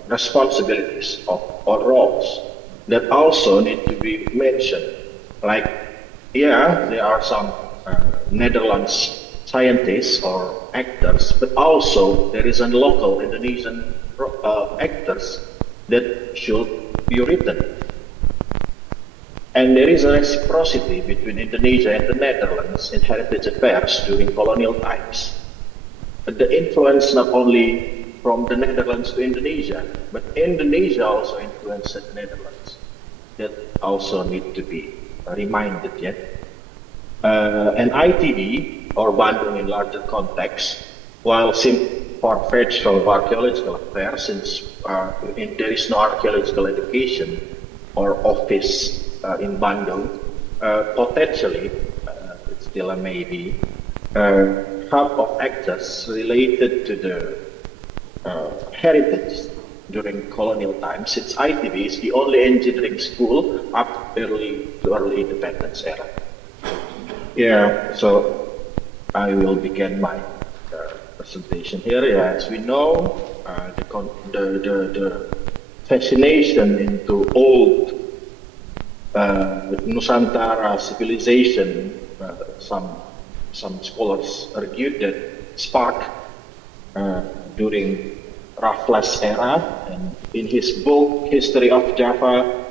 responsibilities or roles that also need to be mentioned. Like, yeah, there are some Netherlands scientists or actors, but also there is a local Indonesian actors that should be written. And there is a reciprocity between Indonesia and the Netherlands in heritage affairs during colonial times. But the influence not only from the Netherlands to Indonesia, but Indonesia also influenced the Netherlands. That also need to be reminded yet. And ITD, or Bandung in larger context, while far-fetched from archaeological affairs, since there is no archaeological education or office in Bandung, potentially, it's still a maybe, hub of actors related to the heritage during colonial times, since ITB is the only engineering school up early independence era. Yeah, so I will begin my presentation here. Yeah, as we know, the fascination into old Nusantara civilization, some scholars argued that sparked during Raffles era, and in his book History of Java,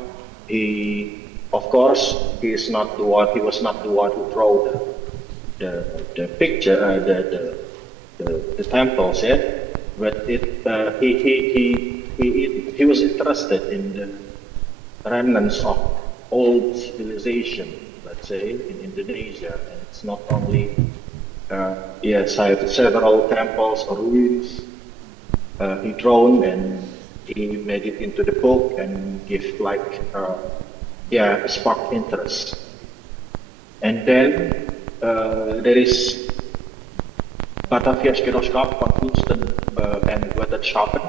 he was not the one who drew the picture, the temples, yeah, but he was interested in the remnants of old civilization, let's say, in Indonesia. And it's not only yes, I have several temples or ruins he drawn, and he made it into the book and give like spark interest. And then there is Batavia's Genootschap van Kunsten and Wetenschappen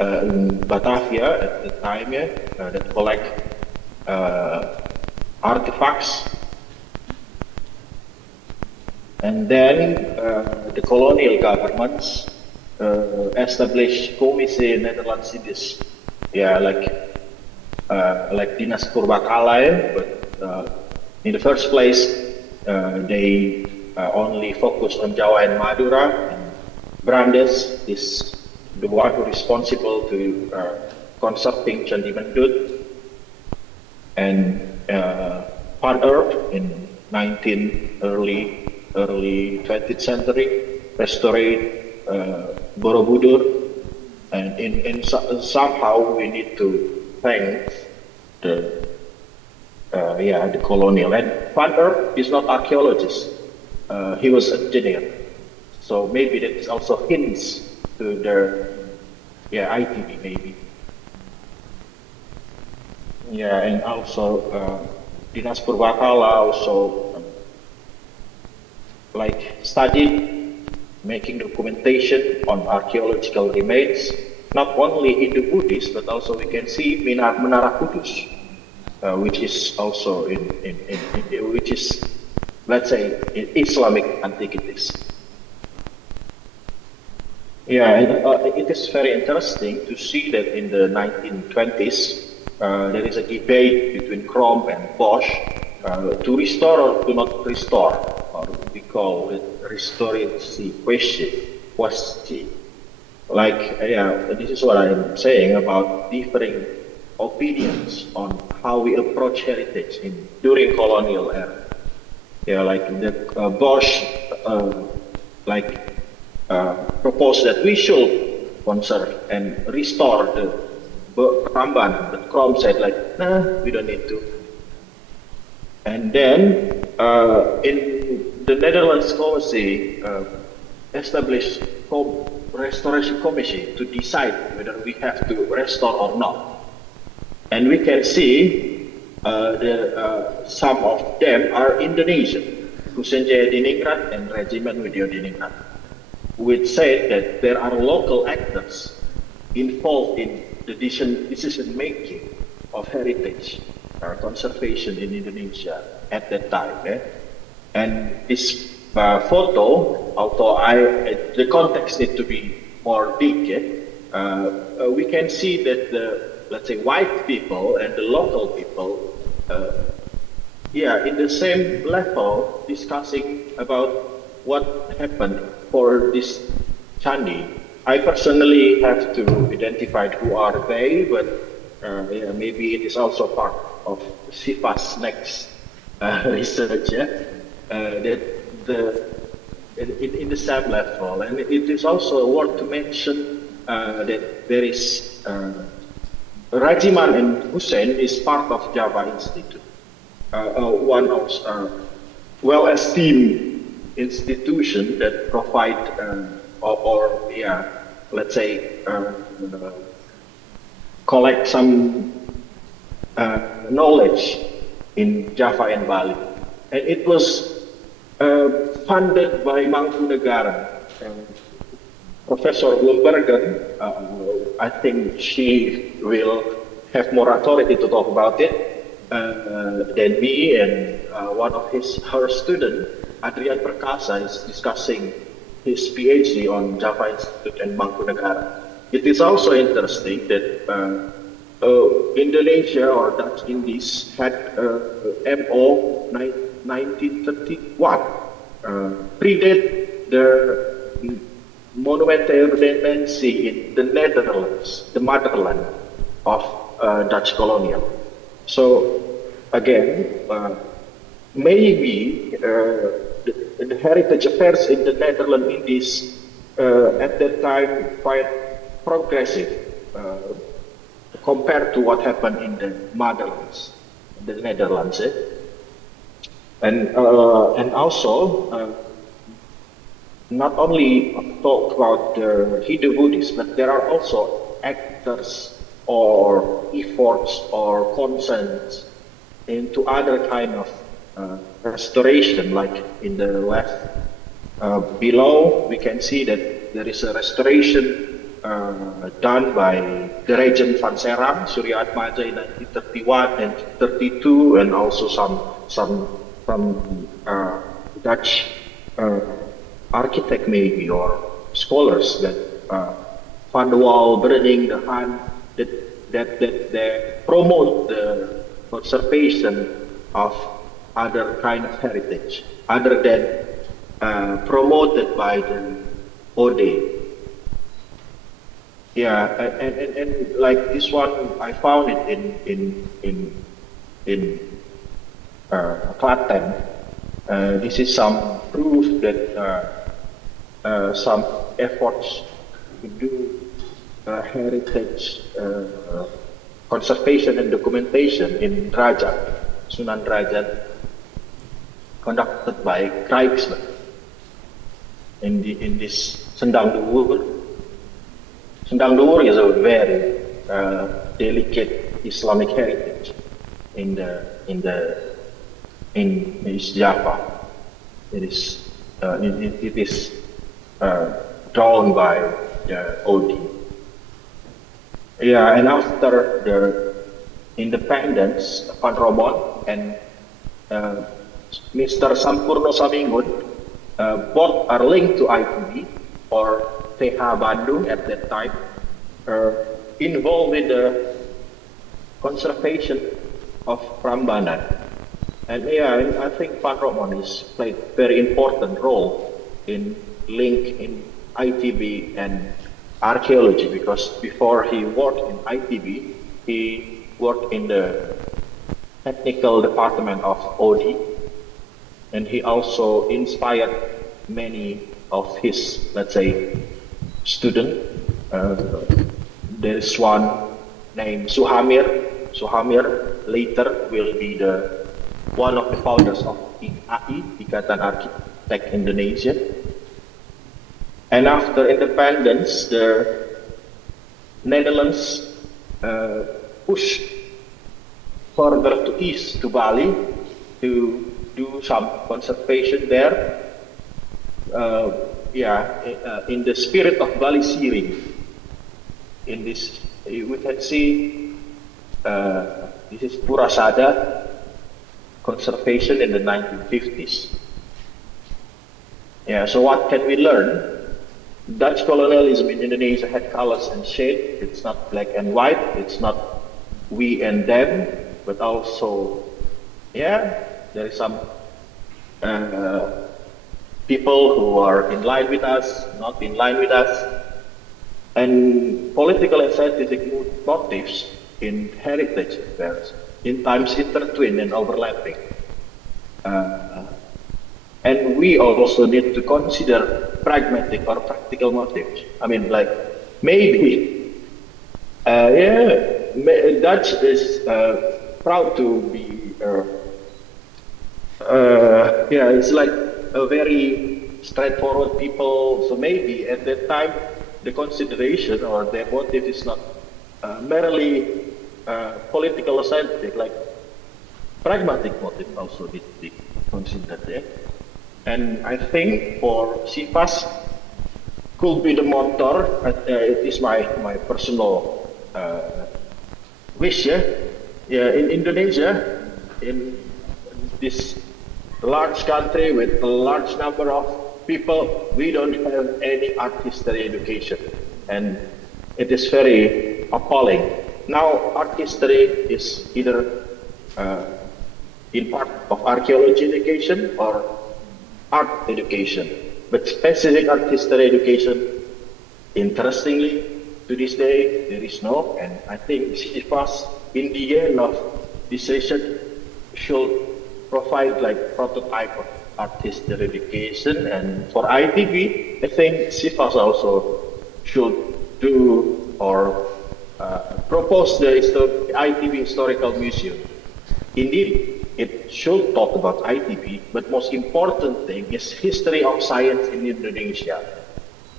in Batavia at the time, that collect artifacts. And then the colonial governments established komisi in Netherlands in this, yeah, like Dinas Purbakala, but in the first place, they only focus on Jawa and Madura. And Brandes is the one who is responsible to consulting Candi Mendut, and Panggah in early 20th century restored Borobudur, and somehow we need to thank the colonial. And Panggah is not archaeologist; he was engineer. So maybe that is also hints to the ITB maybe. Yeah, and also Dinas Purbakala also studied making documentation on archaeological remains, not only in the Buddhist, but also we can see Menara Kudus, which is also which is, let's say, in Islamic antiquities. Yeah, it is very interesting to see that in the 1920s, there is a debate between Krom and Bosch to restore or to not restore, or we call it restorative question. This is what I'm saying about differing opinions on how we approach heritage during colonial era. Yeah, like the Bosch, proposed that we should conserve and restore the Ramban, but Krom said nah, we don't need to. And then in the Netherlands Commission established restoration commission to decide whether we have to restore or not. And we can see some of them are Indonesian, Kusenjaya Diningrat and Regiment Widjaja Diningrat, which say that there are local actors involved in the decision making of heritage conservation in Indonesia at that time. And this photo, although the context needs to be more big, we can see that the, let's say, white people and the local people, in the same level, discussing about what happened for this Candi. I personally have to identify who are they, but maybe it is also part of Sifa's next research. That in the same level, and it is also worth to mention that there is Rajiman and Hussein is part of Java Institute, one of well-esteemed institution that provide let's say collect some knowledge in Java and Bali, and it was funded by Mangkunegara. Professor Bloembergen, I think she will have more authority to talk about it than me, and one of her students, Adrian Perkasa, is discussing his PhD on Java Institute and Mangkunegara. It is also interesting that Indonesia or Dutch Indies had MO 1931, predate the monumental tendency in the Netherlands, the motherland of Dutch colonial. So again, maybe the heritage affairs in the Netherlands Indies at that time quite progressive compared to what happened in the motherlands, the Netherlands. And also, not only talk about the Hindu Buddhists, but there are also actors or efforts or concerns into other kind of restoration, like in the left below, we can see that there is a restoration done by the Regent van Serang, Surya Atmaja in 1931 and 1932, and also some from Dutch architect maybe or scholars that Van de Waal, burning the Han, that they promote the conservation of other kind of heritage, other than promoted by the OD. Yeah, and like this one, I found it in Klaten. This is some proof that some efforts to do heritage conservation and documentation in Derajat, Sunan Derajat, conducted by Rijksuniversiteit in this Sendang Duhur. Sendang Duhur is a very delicate Islamic heritage in East Java. It is drawn by the OD. Yeah, and after the independence, Van Romon and Mr. Sampurno Samingun both are linked to ITB or TH Bandung at that time, involved in the conservation of Prambanan. And yeah, I think Van Romon has played a very important role in link in ITB and archaeology, because before he worked in ITB, he worked in the technical department of OD, and he also inspired many of his, let's say, students. There is one named Suhamir. Suhamir later will be one of the founders of IAI, Ikatan Architect Indonesia. And after independence, the Netherlands pushed further to east to Bali to do some conservation there. In the spirit of Bali Siring. In this, we can see this is Purasada conservation in the 1950s. Yeah, so what can we learn? Dutch colonialism in Indonesia had colors and shade. It's not black and white. It's not we and them, but also, yeah, there is some people who are in line with us, not in line with us, and political and scientific motives in heritage affairs, in times intertwined and overlapping. And we also need to consider pragmatic or practical motives. I mean, like, maybe, Dutch is proud to be, it's like a very straightforward people. So maybe at that time, the consideration or their motive is not merely political or scientific, like pragmatic motive also need to be considered there. And I think for SIFAS could be the motor. It is my personal wish. In Indonesia, in this large country with a large number of people, we don't have any art history education, and it is very appalling. Now, art history is either in part of archaeology education or art education, but specific art history education, interestingly, to this day, there is no, and I think SIFAS, in the end of this session, should provide like prototype of art history education. And for ITB, I think SIFAS also should do or propose the ITB Historical Museum. Indeed, it should talk about ITB, but most important thing is history of science in Indonesia.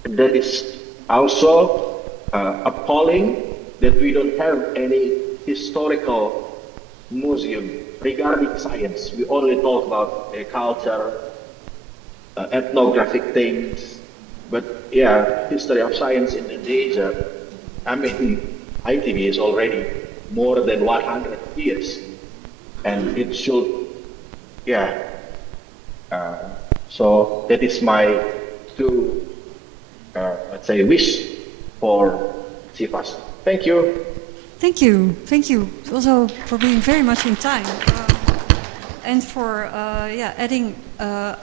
That is also appalling that we don't have any historical museum regarding science. We only talk about culture, ethnographic things, but yeah, history of science in Indonesia, I mean, ITB is already more than 100 years. And it should, so that is my two, let's say, wish for CIFAS. Thank you. Thank you. Thank you also for being very much in time and for adding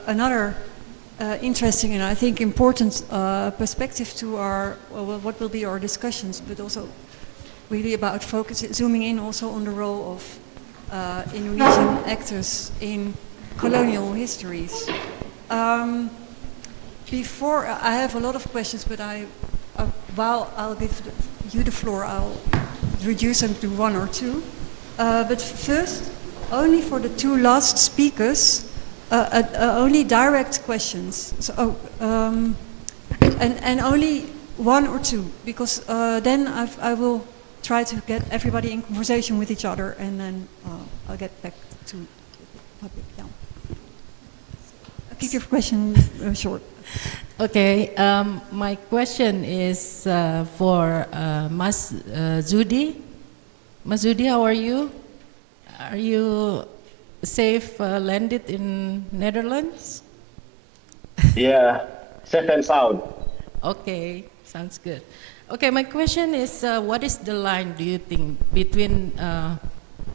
another interesting and I think important perspective to our what will be our discussions, but also really about zooming in also on the role of Indonesian actors in colonial histories. Before I have a lot of questions, but while I'll give you the floor, I'll reduce them to one or two. But first, only for the two last speakers, only direct questions. So, and only one or two, because then I will try to get everybody in conversation with each other, and then I'll get back to the public. Yeah. Keep your question short. Okay, my question is for Mas Zuhdi. Mas Zuhdi, how are you? Are you safe landed in Netherlands? Yeah, safe and sound. Okay, sounds good. Okay, my question is, what is the line, do you think, between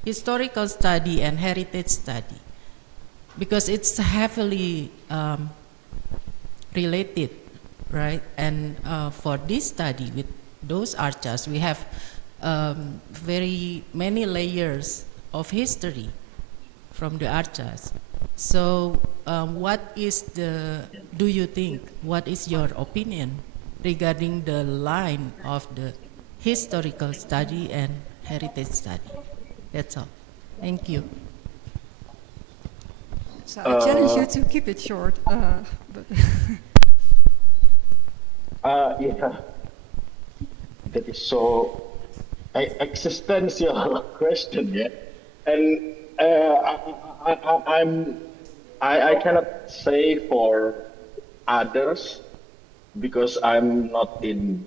historical study and heritage study? Because it's heavily related, right? And for this study with those archas, we have very many layers of history from the archas. So what is do you think, what is your opinion regarding the line of the historical study and heritage study? That's all. Thank you. So I challenge you to keep it short. Yeah, that is so existential question, yeah. And I cannot say for others because I'm not in.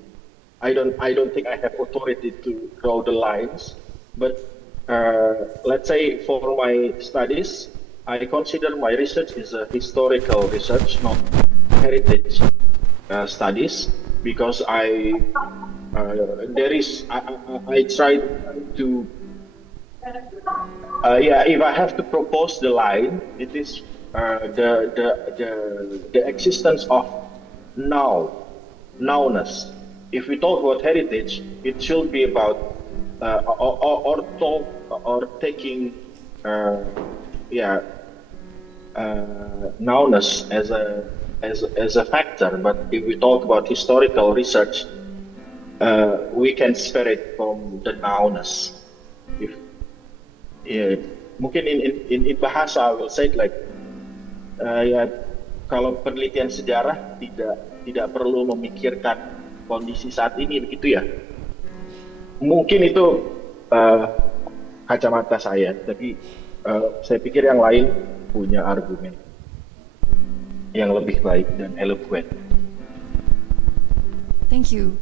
I don't think I have authority to draw the lines. But let's say for my studies, I consider my research is a historical research, not heritage studies, because I try to if I have to propose the line, it is the existence of nowness. If we talk about heritage, it should be about taking nowness as a factor. But if we talk about historical research, we can spare it from the nowness. Mungkin in bahasa I will say it like kalau penelitian sejarah tidak perlu memikirkan kondisi saat ini, begitu ya. Mungkin itu kacamata saya, tapi saya pikir yang lain punya argumen yang lebih baik dan eloquent. Thank you.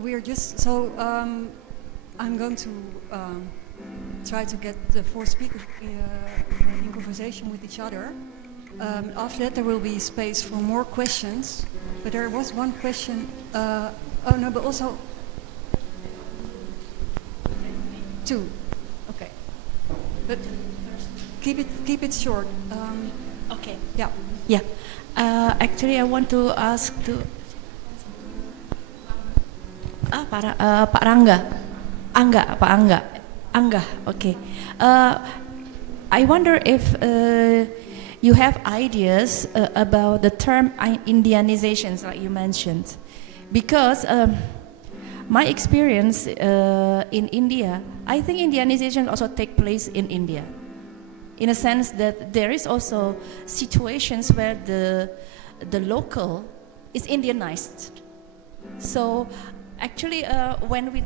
We are just so. I'm going to try to get the four speakers in conversation with each other. After that, there will be space for more questions. But there was one question. But also two. Okay. But keep it short. Okay. Yeah. Yeah. Actually, I want to ask to Pak Panggah. Okay. I wonder if you have ideas about the term Indianizations, like you mentioned, because my experience in India, I think Indianization also take place in India, in a sense that there is also situations where the local is Indianized. So actually, when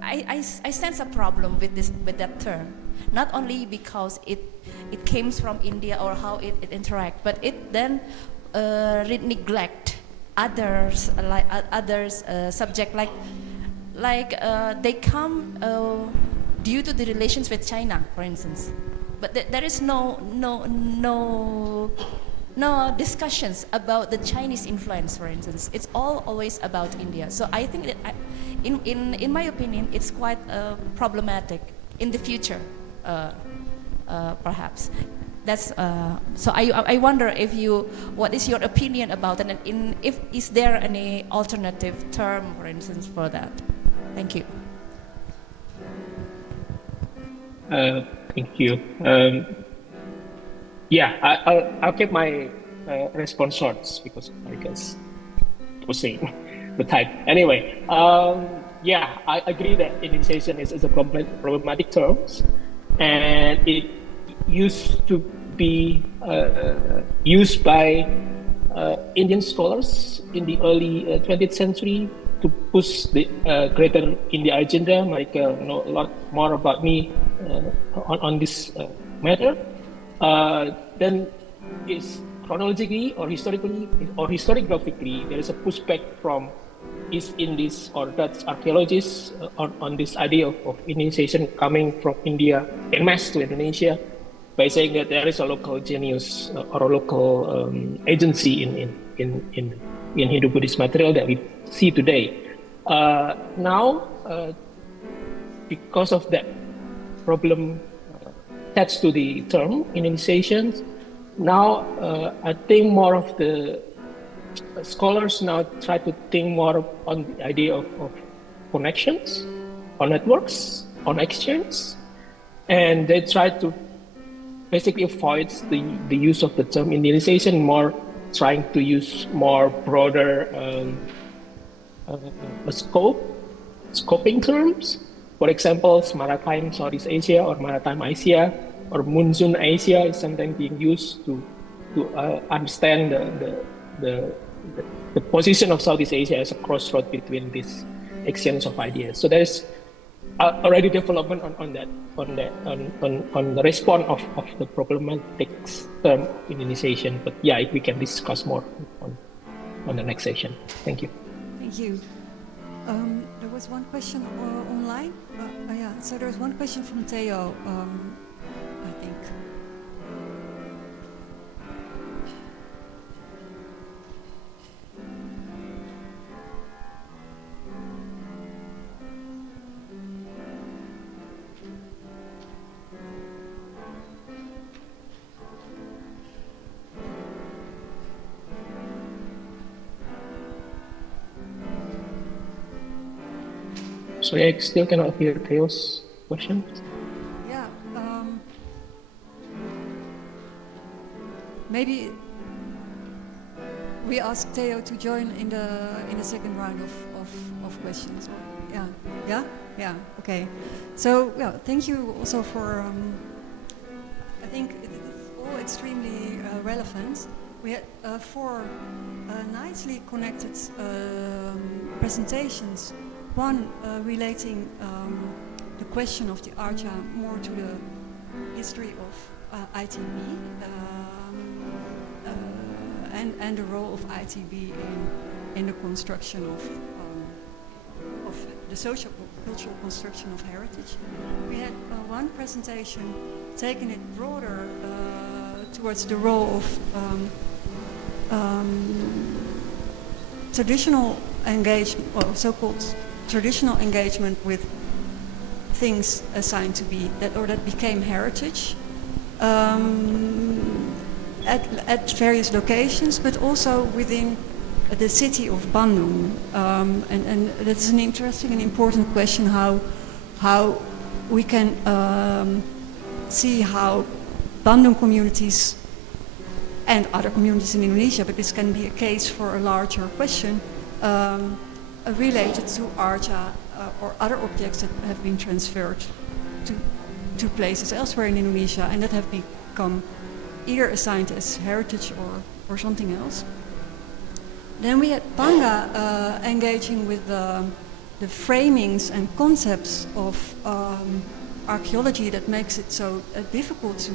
I sense a problem with that term, not only because it came from India or how it interact, but it then neglect others subject like they come due to the relations with China, for instance. But there is no no discussions about the Chinese influence, for instance. It's always about India. So I think that, in my opinion, it's quite problematic in the future, perhaps. That's so. I wonder what is your opinion about it, and is there any alternative term, for instance, for that? Thank you. Thank you. I'll keep my response short because I guess pushing the time. Anyway, I agree that initiation is a problematic term, and it used to be used by Indian scholars in the early 20th century to push the Greater India agenda. Michael know a lot more about me on this matter. Then is chronologically or historically or historiographically, there is a pushback from East Indies or Dutch archaeologists on this idea of initiation coming from India en masse to Indonesia, by saying that there is a local genius or a local agency in Hindu-Buddhist material that we see today. Now, because of that problem attached to the term initiations, now I think more of the scholars now try to think more on the idea of connections, on networks, on exchange, and they try to basically avoid the use of the term initiation, more trying to use more broader scoping terms. For example, Maritime Southeast Asia or Maritime Asia or Monsoon Asia is sometimes being used to understand the position of Southeast Asia as a crossroad between this exchange of ideas. So there is already development on the response of the problematic term initiation. But yeah, we can discuss more on the next session. Thank you. Thank you. There was one question online. So there's one question from Theo, I think. Sorry, I still cannot hear Theo's question. Yeah. Maybe we ask Theo to join in the second round of questions. Yeah. Okay. So thank you also for. I think it is all extremely relevant. We had 4 nicely connected presentations. One relating the question of the Ardiya more to the history of ITB and the role of ITB in the construction of the social cultural construction of heritage. We had one presentation taking it broader towards the role of traditional engagement, or so-called traditional engagement with things assigned to be that became heritage at various locations, but also within the city of Bandung. And that's an interesting and important question, how we can see how Bandung communities and other communities in Indonesia, but this can be a case for a larger question, related to Ardiya or other objects that have been transferred to places elsewhere in Indonesia and that have become either assigned as heritage or something else. Then we had Panggah engaging with the framings and concepts of archaeology that makes it so difficult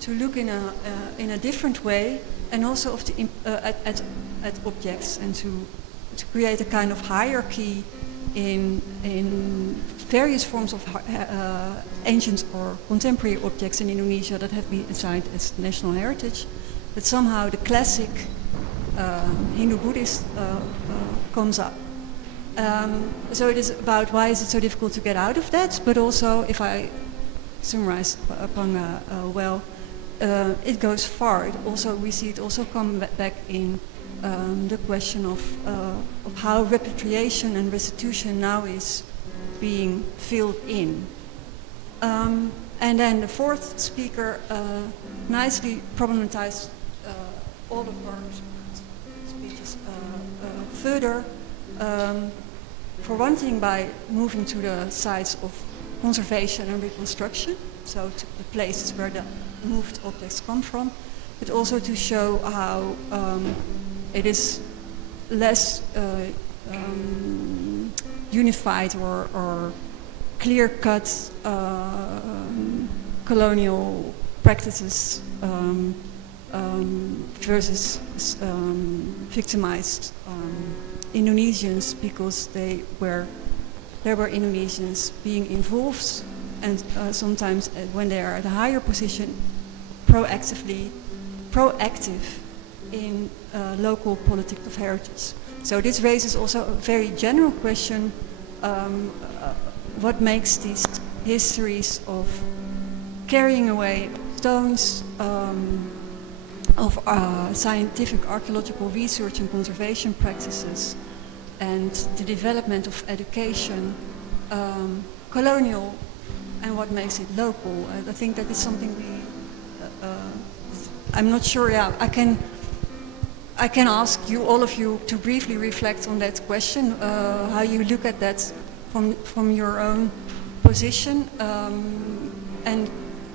to look in a different way, and also of at objects, and to create a kind of hierarchy in various forms of ancient or contemporary objects in Indonesia that have been assigned as national heritage. that somehow the classic Hindu-Buddhist comes up. So it is about why is it so difficult to get out of that, but also, if I summarize Panggah well, it goes far. We see it also come back in the question of how repatriation and restitution now is being filled in. And then the fourth speaker nicely problematized all of our speeches further. For one thing, by moving to the sides of conservation and reconstruction, so to the places where the moved objects come from, but also to show how it is less unified or clear-cut colonial practices versus victimized Indonesians, because there were Indonesians being involved, and sometimes when they are at a higher position, proactive in local politics of heritage. So this raises also a very general question: what makes these histories of carrying away stones, of scientific archaeological research and conservation practices, and the development of education, colonial, and what makes it local? I think that is something I'm not sure. Yeah, I can ask you, all of you, to briefly reflect on that question, how you look at that from your own position. And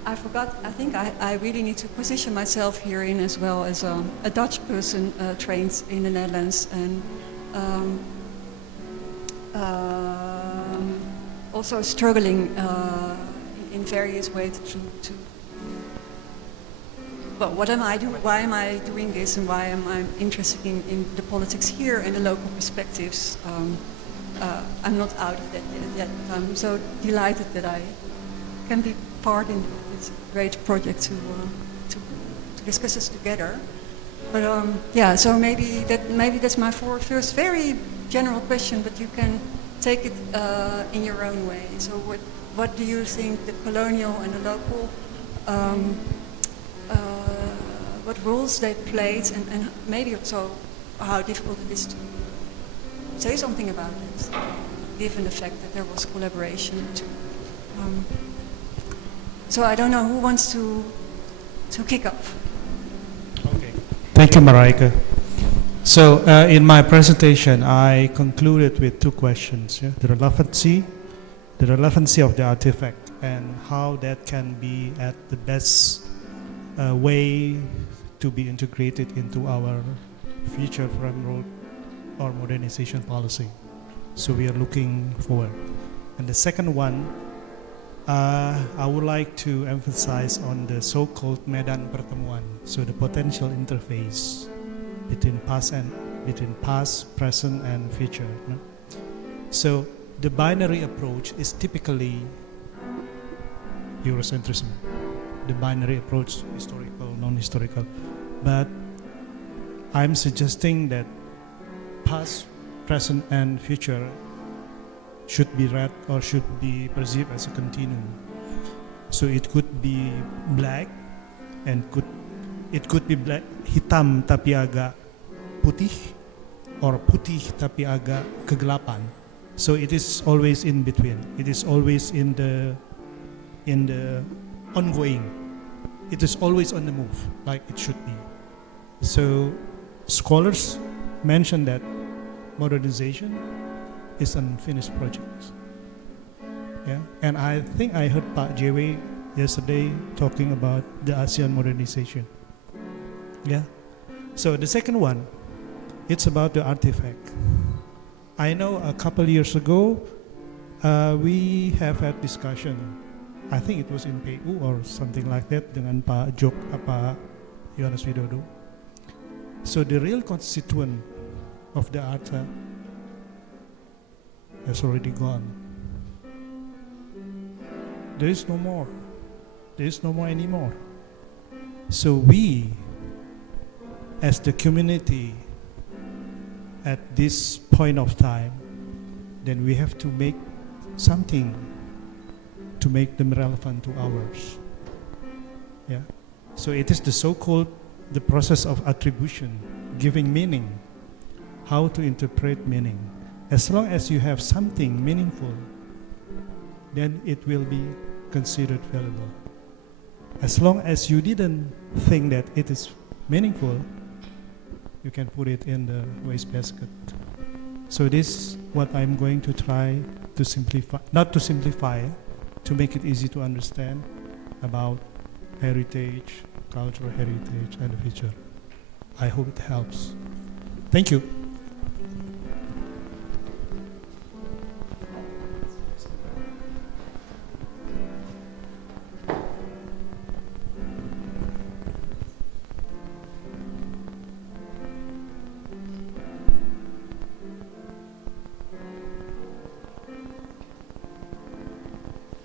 I forgot, I think I really need to position myself herein as well as a Dutch person trained in the Netherlands, and also struggling in various ways to well, what am I doing? Why am I doing this, and why am I interested in the politics here and the local perspectives? I'm not out of that yet. I'm so delighted that I can be part in this great project to discuss this together. But yeah, so maybe that's my first very general question, but you can take it in your own way. So what do you think the colonial and the local, what roles they played, and maybe also how difficult it is to say something about it, given the fact that there was collaboration too. So I don't know who wants to kick off. Okay. Thank you, Marijke. So in my presentation, I concluded with two questions: the relevancy of the artifact, and how that can be at the best way to be integrated into our future framework or modernization policy. So we are looking forward. And the second one, I would like to emphasize on the so-called Medan Pertemuan, so the potential interface between past, present, and future. No? So the binary approach is typically Eurocentrism. The binary approach, historical, non-historical. But I'm suggesting that past, present, and future should be read or should be perceived as a continuum. So it could be black, and it could be black, hitam tapi agak putih, or putih tapi agak kegelapan. So it is always in between. It is always in the ongoing. It is always on the move, like it should be. So scholars mention that modernization is an unfinished project. Yeah, and I think I heard Pak JW yesterday talking about the ASEAN modernization. Yeah. So the second one, it's about the artifact. I know a couple years ago, we have had discussion. I think it was in PU or something like that dengan Pak Yohanes Widodo. So the real constituent of the artifact has already gone. There is no more. There is no more anymore. So we as the community at this point of time, then we have to make something to make them relevant to ours. Yeah. So it is the so-called the process of attribution, giving meaning, how to interpret meaning. As long as you have something meaningful, then it will be considered valuable. As long as you didn't think that it is meaningful, you can put it in the waste basket. So this is what I'm going to try to simplify, not to simplify, to make it easy to understand about heritage, cultural heritage, and the future. I hope it helps. Thank you.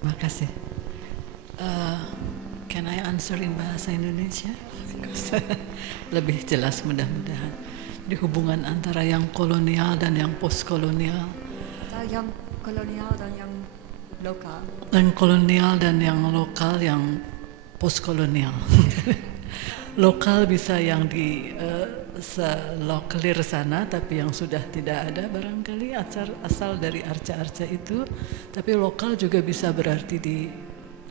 Terima kasih. Can I answer in bahasa Indonesia? Lebih jelas mudah-mudahan. Di hubungan antara yang kolonial dan yang postkolonial. Yang kolonial dan yang lokal. Dan kolonial dan yang lokal, yang postkolonial. Lokal bisa yang di lokalir sana, tapi yang sudah tidak ada barangkali asal dari arca-arca itu. Tapi lokal juga bisa berarti di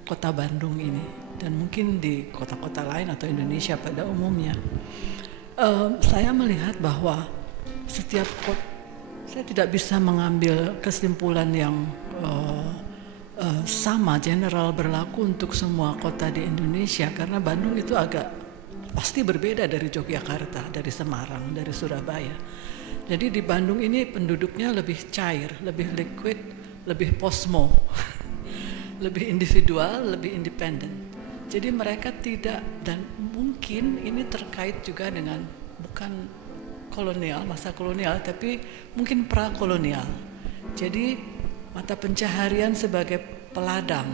kota Bandung ini, dan mungkin di kota-kota lain atau Indonesia pada umumnya. Saya melihat bahwa setiap kota, saya tidak bisa mengambil kesimpulan yang sama general berlaku untuk semua kota di Indonesia, karena Bandung itu pasti berbeda dari Yogyakarta, dari Semarang, dari Surabaya. Jadi di Bandung ini penduduknya lebih cair, lebih liquid, lebih posmo, lebih individual, lebih independen. Jadi mereka tidak, dan mungkin ini terkait juga dengan bukan kolonial, masa kolonial, tapi mungkin prakolonial. Jadi mata pencaharian sebagai peladang,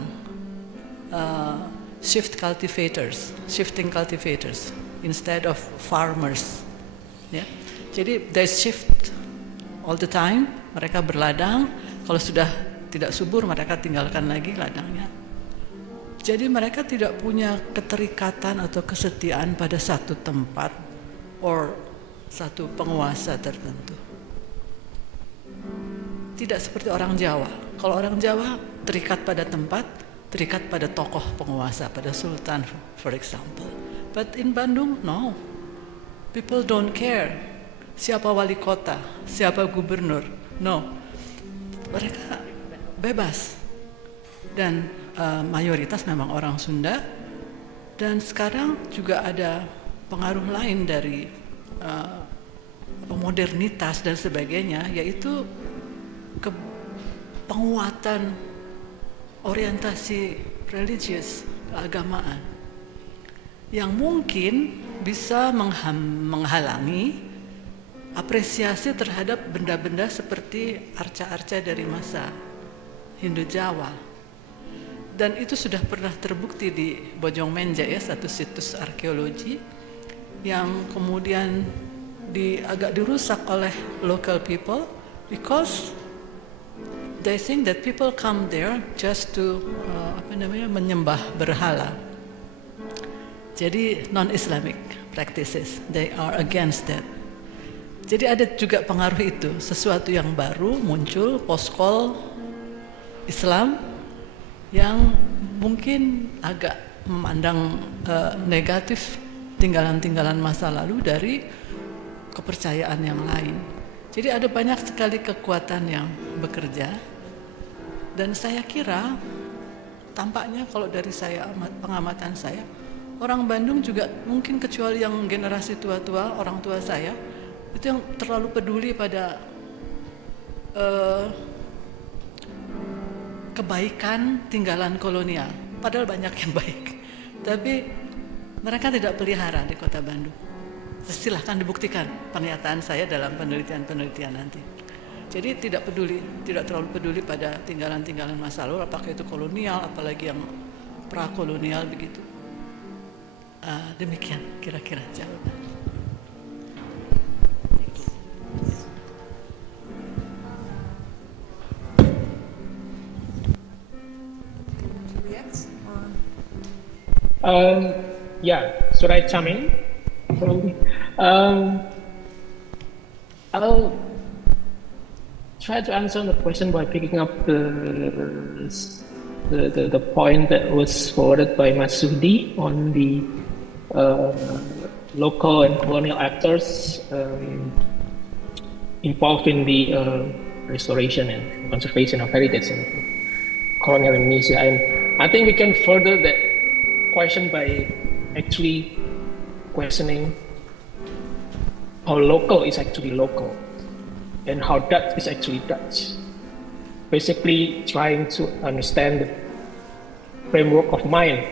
shifting cultivators instead of farmers. Ya. Jadi they shift all the time, mereka berladang, kalau sudah tidak subur mereka tinggalkan lagi ladangnya. Jadi mereka tidak punya keterikatan atau kesetiaan pada satu tempat or satu penguasa tertentu. Tidak seperti orang Jawa. Kalau orang Jawa terikat pada tempat, terikat pada tokoh penguasa, pada sultan, for example. But in Bandung, no. People don't care siapa wali kota, siapa gubernur. No. Mereka bebas. Dan mayoritas memang orang Sunda. Dan sekarang juga ada pengaruh lain dari modernitas dan sebagainya, yaitu penguatan orientasi religius, keagamaan, yang mungkin bisa menghalangi apresiasi terhadap benda-benda seperti arca-arca dari masa Hindu Jawa. Dan itu sudah pernah terbukti di Bojong Menja, ya, satu situs arkeologi yang kemudian agak dirusak oleh local people because they think that people come there just to menyembah berhala. Jadi non-Islamic practices, they are against that. Jadi ada juga pengaruh itu, sesuatu yang baru muncul, poskol Islam yang mungkin agak memandang negatif tinggalan-tinggalan masa lalu dari kepercayaan yang lain. Jadi ada banyak sekali kekuatan yang bekerja, dan saya kira tampaknya kalau dari pengamatan saya, orang Bandung juga mungkin kecuali yang generasi tua-tua, orang tua saya, itu yang terlalu peduli pada kebaikan tinggalan kolonial. Padahal banyak yang baik, tapi mereka tidak pelihara di kota Bandung. Silahkan dibuktikan pernyataan saya dalam penelitian-penelitian nanti. Jadi tidak terlalu peduli pada tinggalan-tinggalan masa lalu, apakah itu kolonial, apalagi yang prakolonial begitu. Demikian kira-kira jawaban. Yeah, should I chime in? Probably. I'll try to answer the question by picking up the point that was forwarded by Mas Zuhdi on the local and colonial actors involved in the restoration and conservation of heritage in colonial Indonesia. And I think we can further that question by actually questioning how local is actually local and how Dutch is actually Dutch. Basically trying to understand the framework of mind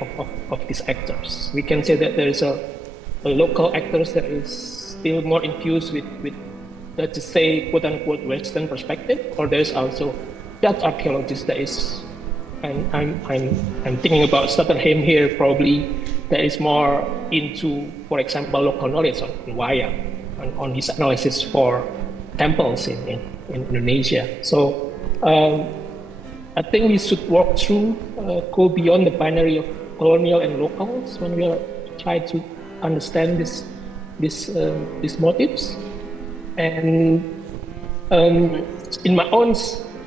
of these actors. We can say that there is a local actors that is still more infused with let's say quote unquote Western perspective, or there's also Dutch archaeologists that is, and I'm thinking about Stutterheim here probably, that is more into, for example, local knowledge on Wayang, on his analysis for temples in Indonesia. So I think we should work through, go beyond the binary of colonial and locals when we are trying to understand these motives. And in my own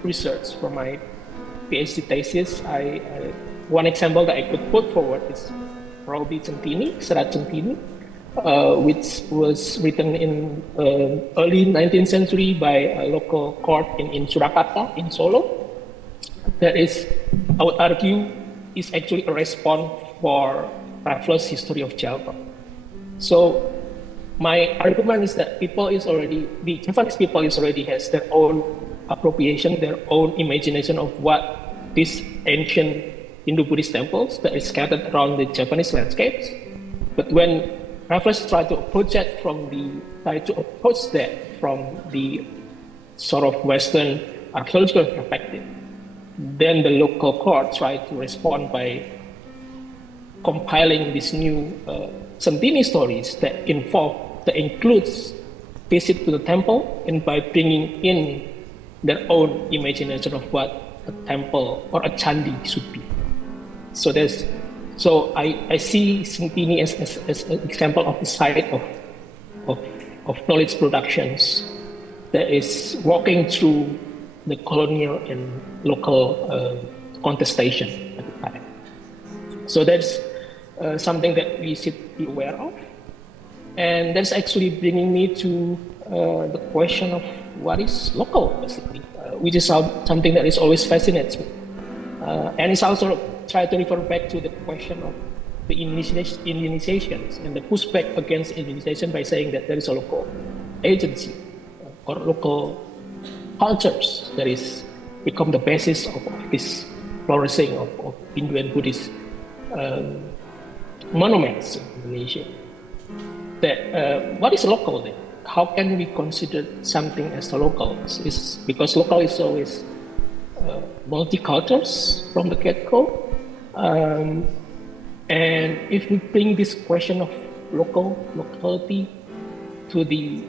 research for my PhD thesis, one example that I could put forward is probably Centini, Serat Centini, which was written in early 19th century by a local court in Surakarta, in Solo. That is, I would argue, is actually a response for Raffles' history of Java. So my argument is that the Javanese people already has their own appropriation, their own imagination of what these ancient Hindu-Buddhist temples that is scattered around the Japanese landscapes. But when Raffles tried to approach that from the sort of Western archaeological perspective, then the local court tried to respond by compiling these new Centini stories that includes visit to the temple, and by bringing in their own imagination of what a temple or a chandi should be. So I see Centini as an example of the side of knowledge productions that is walking through the colonial and local contestation at the time. So that's something that we should be aware of. And that's actually bringing me to the question of what is local, basically, which is something that is always fascinates me. And it's also try to refer back to the question of the Indonesiations and the pushback against Indonesia by saying that there is a local agency or local cultures that is become the basis of this flourishing of Hindu and Buddhist monuments in Indonesia. That what is local then? How can we consider something as a local? Is because local is always multi-cultures from the get-go. And if we bring this question of locality to the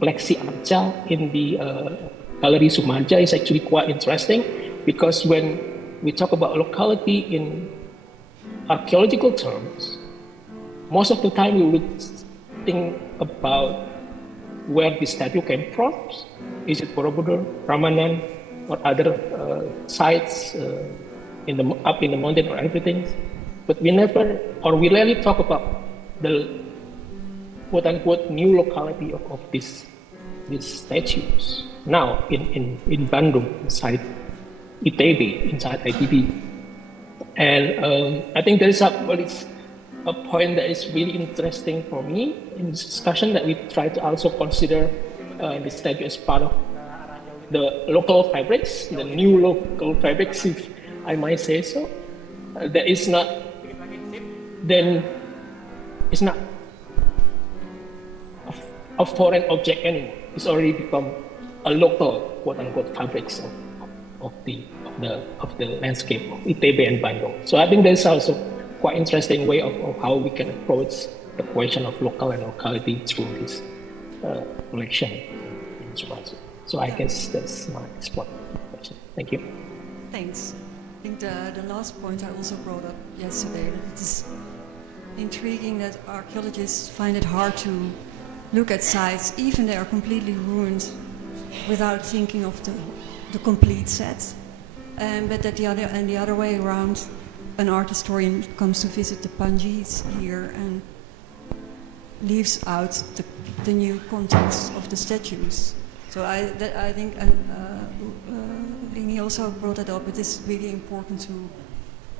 Pleksi Arca in the Gallery Soemardja is actually quite interesting, because when we talk about locality in archaeological terms, most of the time we would think about where the statue came from. Is it Borobudur, Ramanan, or other sites up in the mountain or everything? But we rarely talk about the quote-unquote new locality of these statues. Now in Bandung, inside ITB, inside ITB. And I think there is a point that is really interesting for me in this discussion, that we try to also consider the statue as part of the local fabrics, the new local fabrics, if I might say so. That is not, then it's not a foreign object anymore. It's already become a local quote-unquote fabrics of the landscape of ITB and Bandung. So I think there's also quite interesting way of how we can approach the question of local and locality through this collection in Soemardja. So I guess that's my question. Thank you. Thanks. I think the last point I also brought up yesterday, that it is intriguing that archaeologists find it hard to look at sites, even they are completely ruined, without thinking of the complete set. But that the other way around, an art historian comes to visit the Panggahs here and leaves out the new context of the statues. So I think, Rini also brought that up, it is really important to,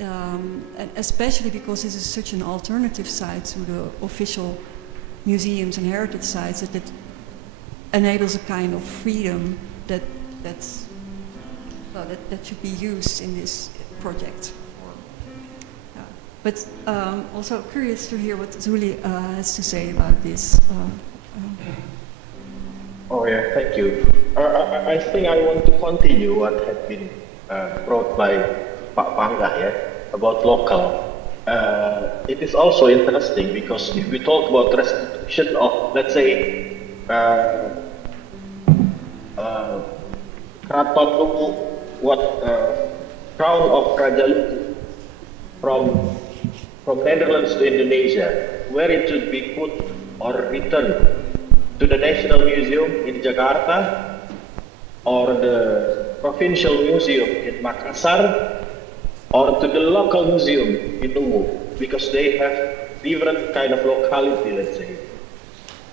and especially because this is such an alternative site to the official museums and heritage sites, that it enables a kind of freedom that should be used in this project. But also curious to hear what Zuhdi has to say about this. Oh yeah, thank you. I think I want to continue what had been brought by Pak Panggah about local. It is also interesting because if we talk about restitution of, let's say, Kraton Luwu, crown of Raja Luwu from Netherlands to Indonesia, where it should be put or returned to the National Museum in Jakarta or the Provincial Museum in Makassar or to the local museum in Luwu, because they have different kind of locality, let's say.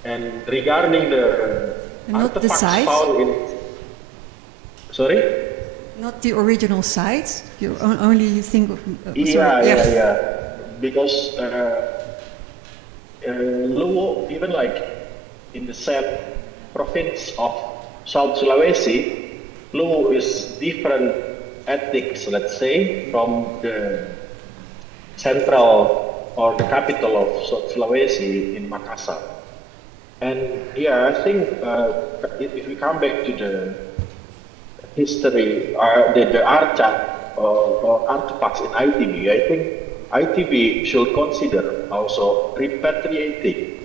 And regarding the artifacts found in... Sorry? Not the original site, you only think of... Yeah. Because Luwu, even like in the same province of South Sulawesi, Luwu is different ethics, let's say, from the central or the capital of South Sulawesi in Makassar. And yeah, I think if we come back to the history, the archive or artifacts in ITB, I think ITB should consider also repatriating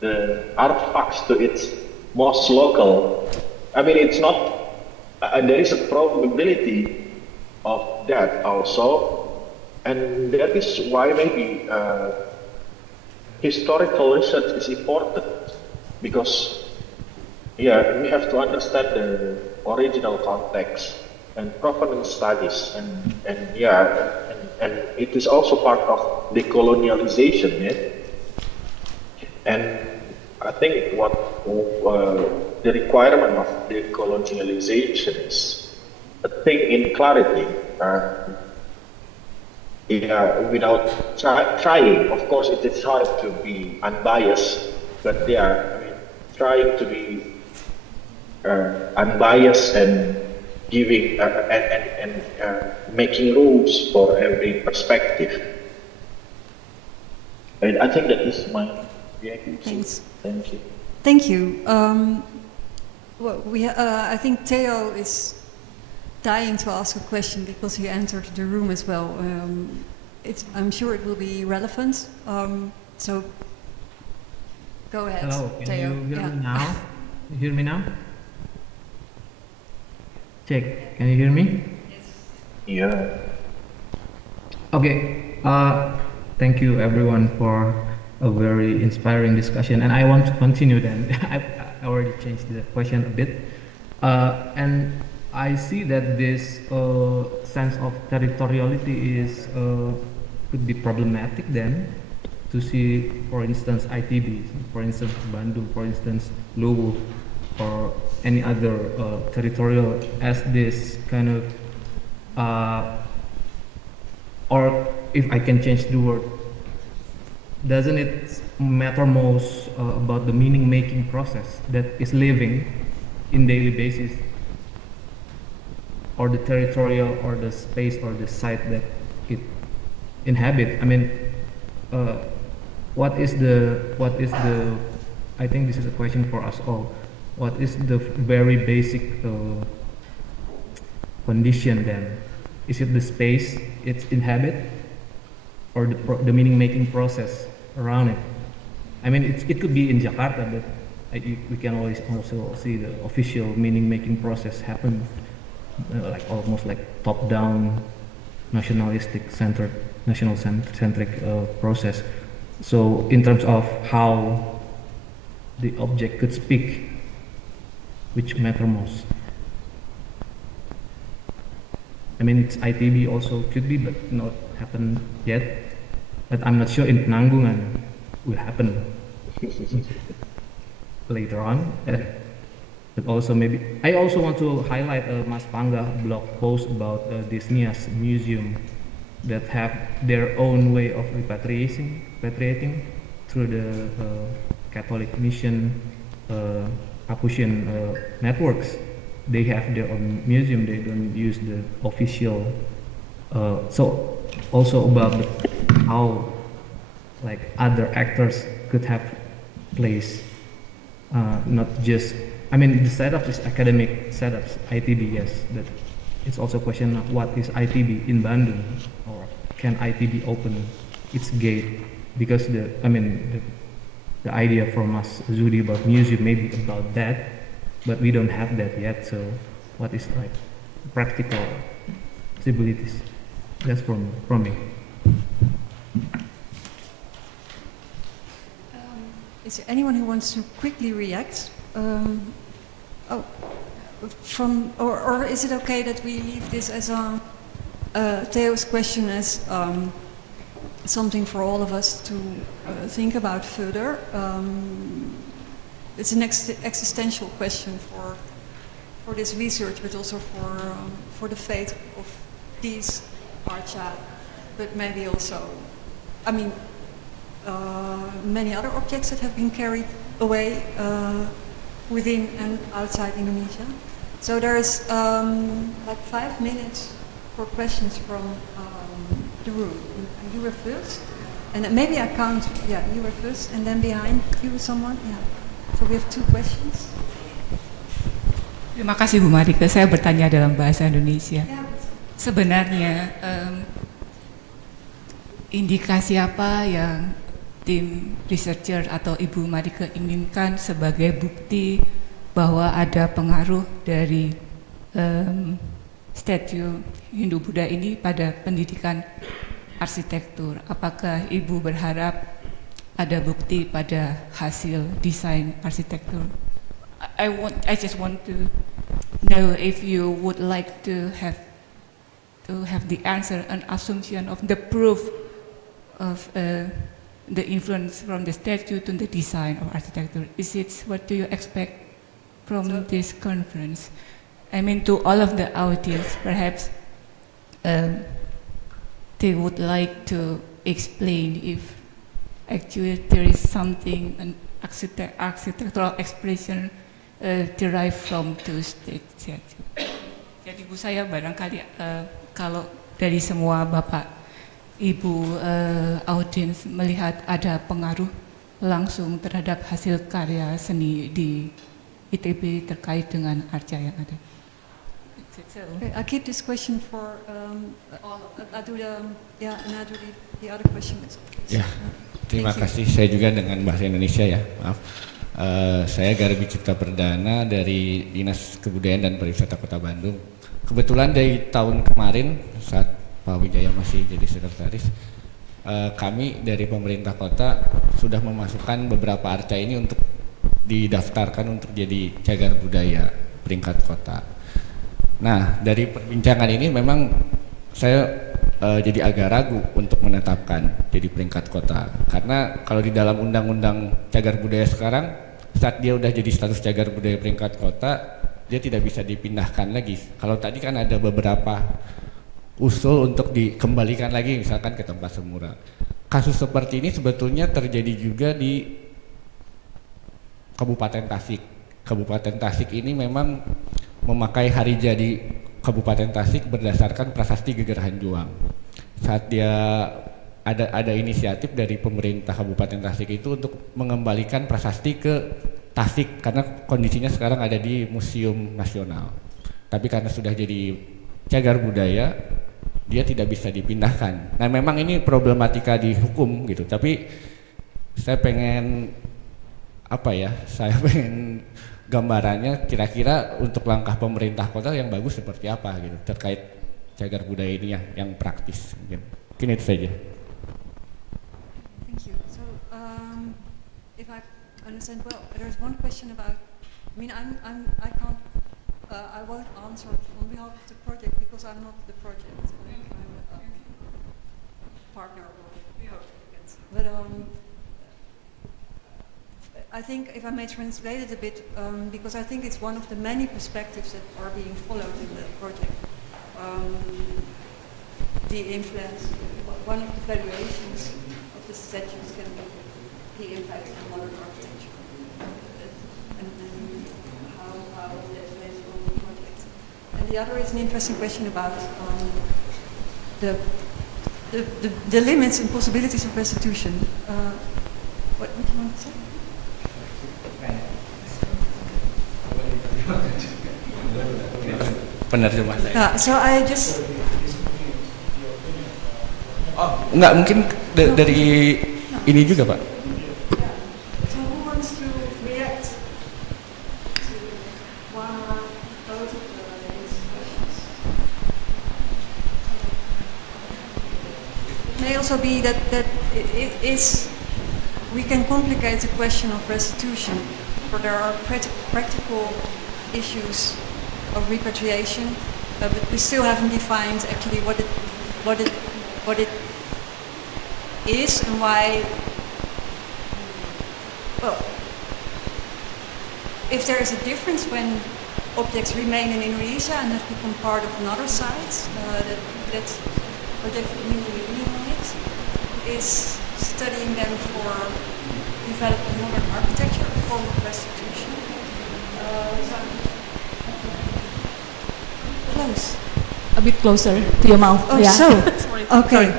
the artifacts to its most local. I mean, it's not, there is a probability of that also, and that is why maybe historical research is important, because yeah, we have to understand the original context and provenance studies, and it is also part of decolonialization, and I think what the requirement of decolonialization is a thing in clarity, without trying. Of course, it is hard to be unbiased, but trying to be unbiased and giving and making rules for every perspective. And I think that is my reaction. Thanks. Thank you. Thank you. I think Theo is dying to ask a question because he entered the room as well. I'm sure it will be relevant. So go ahead. Hello, can Theo. you hear me now? You hear me now? Check. Can you hear me? Yes. Yeah. Okay. Thank you everyone for a very inspiring discussion, and I want to continue then. I already changed the question a bit, and I see that this sense of territoriality is could be problematic then, to see, for instance, ITB, for instance, Bandung, for instance, Luwu, or any other territorial as this kind of, or if I can change the word, doesn't it matter most about the meaning-making process that is living in daily basis, or the territorial or the space or the site that it inhabit? I mean, what is the, I think this is a question for us all. What is the very basic condition then? Is it the space it's inhabit, or the meaning-making process around it? I mean, it could be in Jakarta, but we can always also see the official meaning-making process happen, like almost like top-down national-centric process. So in terms of how the object could speak, which matter most? I mean, it's ITB also could be, but not happen yet. But I'm not sure in Penanggungan will happen later on. But also maybe, I also want to highlight Mas Panggah blog post about this NIAS museum that have their own way of repatriating through the Catholic mission Capuchin networks. They have their own museum, they don't use the official. So also about how like other actors could have place, not just, I mean the setup is academic setups, ITB, yes, but it's also a question of what is ITB in Bandung, or can ITB open its gate, because the idea from us Zuhdi about museum may be about that, but we don't have that yet. So what is like practical possibilities? That's from me. Is there anyone who wants to quickly react? Or is it okay that we leave this as Theo's question as something for all of us to think about further? It's an existential question for this research, but also for the fate of these Archa, but maybe also, I mean, many other objects that have been carried away within and outside Indonesia. So there's like 5 minutes for questions from the room. You were first, and maybe I count. Yeah, you were first, and then behind you someone. Yeah. So we have 2 questions. Terima kasih Bu Marika. Saya bertanya dalam bahasa Indonesia. Sebenarnya indikasi apa yang tim researcher atau Ibu Marika inginkan sebagai bukti bahwa ada pengaruh dari statue Hindu-Buddha ini pada pendidikan arsitektur? Apakah Ibu berharap ada bukti pada hasil desain arsitektur? I just want to know if you would like to have the answer, an assumption of the proof of the influence from the statue to the design of architecture. Is it what do you expect from this conference? I mean, to all of the audience, perhaps they would like to explain if actually there is something, an architectural expression derived from the statue. Jadi Bu, saya barangkali kalau dari semua Bapak Ibu audiens melihat ada pengaruh langsung terhadap hasil karya seni di ITB terkait dengan arca yang ada. Okay, I keep this question for I do the other question. Ya, terima kasih. Saya juga dengan bahasa Indonesia ya, maaf. Saya Garbi Cipta Perdana dari Dinas Kebudayaan dan Pariwisata Kota Bandung. Kebetulan dari tahun kemarin saat Pak Widjaja masih jadi sekretaris, kami dari pemerintah kota sudah memasukkan beberapa arca ini untuk didaftarkan untuk jadi cagar budaya peringkat kota. Nah, dari perbincangan ini memang saya jadi agak ragu untuk menetapkan jadi peringkat kota, karena kalau di dalam undang-undang cagar budaya sekarang, saat dia udah jadi status cagar budaya peringkat kota, dia tidak bisa dipindahkan lagi. Kalau tadi kan ada beberapa usul untuk dikembalikan lagi misalkan ke tempat semula. Kasus seperti ini sebetulnya terjadi juga di Kabupaten Tasik. Kabupaten Tasik ini memang memakai hari jadi Kabupaten Tasik berdasarkan prasasti Gegerahan Juang. Saat dia ada inisiatif dari pemerintah Kabupaten Tasik itu untuk mengembalikan prasasti ke Tasik karena kondisinya sekarang ada di Museum Nasional. Tapi karena sudah jadi cagar budaya, dia tidak bisa dipindahkan. Nah, memang ini problematika di hukum gitu. Tapi saya pengen saya pengen gambarannya kira-kira untuk langkah pemerintah kota yang bagus seperti apa gitu terkait cagar budaya ini yang praktis. Mungkin itu saja. Thank you. So, if I understand well, there's one question about. I mean, I can't. I won't answer on behalf of the project because I'm not the project. I'm a partner of the project. But I think if I may translate it a bit, because I think it's one of the many perspectives that are being followed in the project. The influence, one of the valuations of the statues can be the impact on modern architecture, and how that plays a role in the project. And the other is an interesting question about the limits and possibilities of restitution. What would you want to say? Penerjemah. So I just. Oh, enggak, mungkin dari ini juga, Pak. So who wants to react to one both of these questions? It may also be that it is, we can complicate the question of restitution, for there are practical issues of repatriation, but we still haven't defined actually what it is and why. Well, if there is a difference when objects remain in Indonesia and have become part of another site, that's project is studying them for developing modern architecture, a form of restitution. Close. A bit closer to your mouth. Oh, yeah. so okay.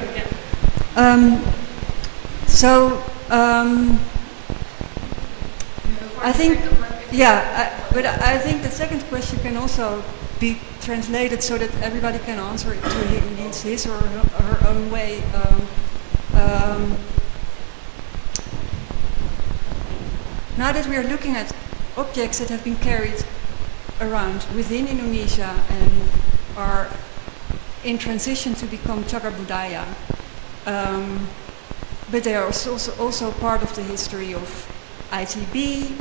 I think, but I think the second question can also be translated so that everybody can answer it to his or her own way. Now that we are looking at objects that have been carried around within Indonesia and are in transition to become cagar budaya, but they are also part of the history of ITB.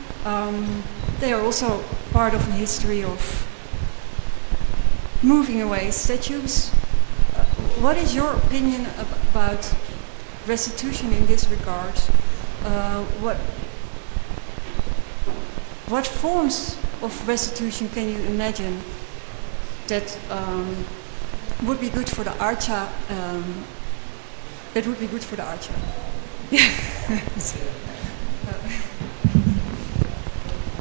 They are also part of the history of moving away statues. What is your opinion about restitution in this regard? What forms of restitution can you imagine that would be good for the Archa? That would be good for the Archa.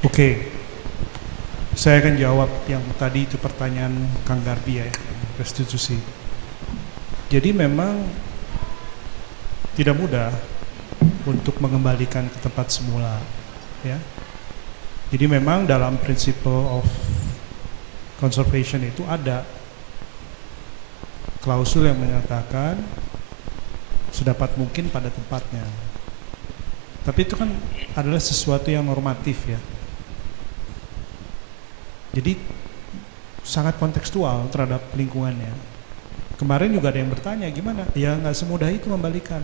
Oke, saya akan jawab yang tadi itu pertanyaan Kang Garbi ya, restitusi. Jadi memang tidak mudah untuk mengembalikan ke tempat semula, ya. Jadi memang dalam principle of conservation itu ada klausul yang menyatakan sedapat mungkin pada tempatnya. Tapi itu kan adalah sesuatu yang normatif ya. Jadi sangat kontekstual terhadap lingkungannya. Kemarin juga ada yang bertanya gimana? Ya nggak semudah itu membalikan.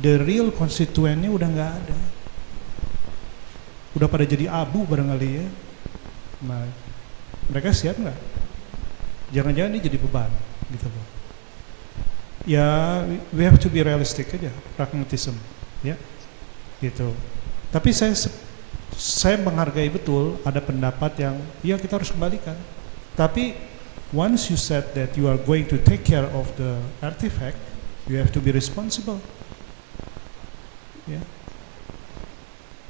The real konstituennya udah nggak ada. Udah pada jadi abu barangkali ya. Nah, mereka siap nggak? Jangan-jangan ini jadi beban, gitu loh. Ya, we have to be realistic aja, pragmatism, ya, gitu. Tapi saya menghargai betul ada pendapat yang, ya kita harus kembalikan. Tapi once you said that you are going to take care of the artifact, you have to be responsible. Yeah.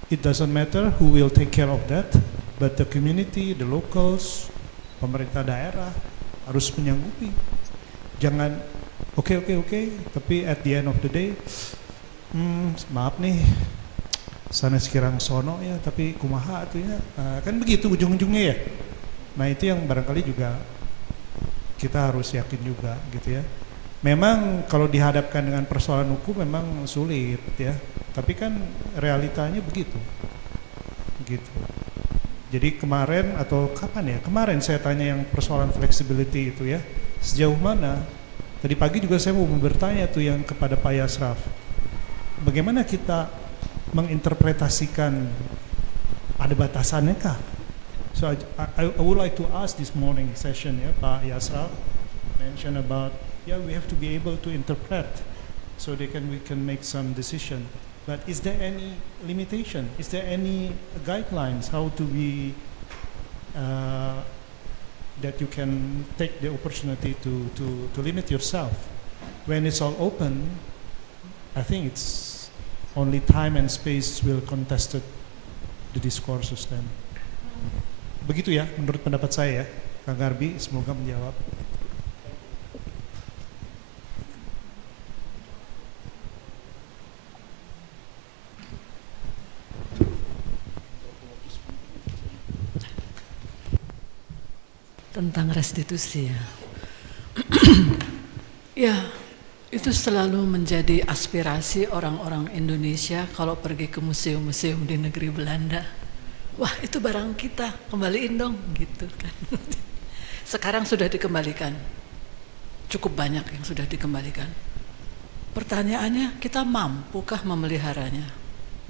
It doesn't matter who will take care of that, but the community, the locals, pemerintah daerah harus menyanggupi. Jangan oke, tapi at the end of the day, maaf nih, sana sekirang sono ya, tapi kumaha tuh ya, kan begitu ujung-ujungnya ya. Nah itu yang barangkali juga kita harus yakin juga gitu ya. Memang kalau dihadapkan dengan persoalan hukum memang sulit ya, tapi kan realitanya begitu, gitu. Jadi kemarin atau kapan ya? Kemarin saya tanya yang persoalan flexibility itu ya, sejauh mana, tadi pagi juga saya mau bertanya tuh yang kepada Pak Yasraf, bagaimana kita menginterpretasikan, ada batasannya kah? So I would like to ask this morning session, ya, Pak Yasraf mention about, we have to be able to interpret so we can make some decision. But is there any limitation? Is there any guidelines how to be that you can take the opportunity to limit yourself? When it's all open, I think it's only time and space will contest the discourses then. Begitu ya, menurut pendapat saya ya, Kang Garbi, semoga menjawab. Tentang restitusi ya. Ya, itu selalu menjadi aspirasi orang-orang Indonesia kalau pergi ke museum-museum di negeri Belanda. Wah, itu barang kita, kembaliin dong gitu kan. Sekarang sudah dikembalikan. Cukup banyak yang sudah dikembalikan. Pertanyaannya, kita mampukah memeliharanya?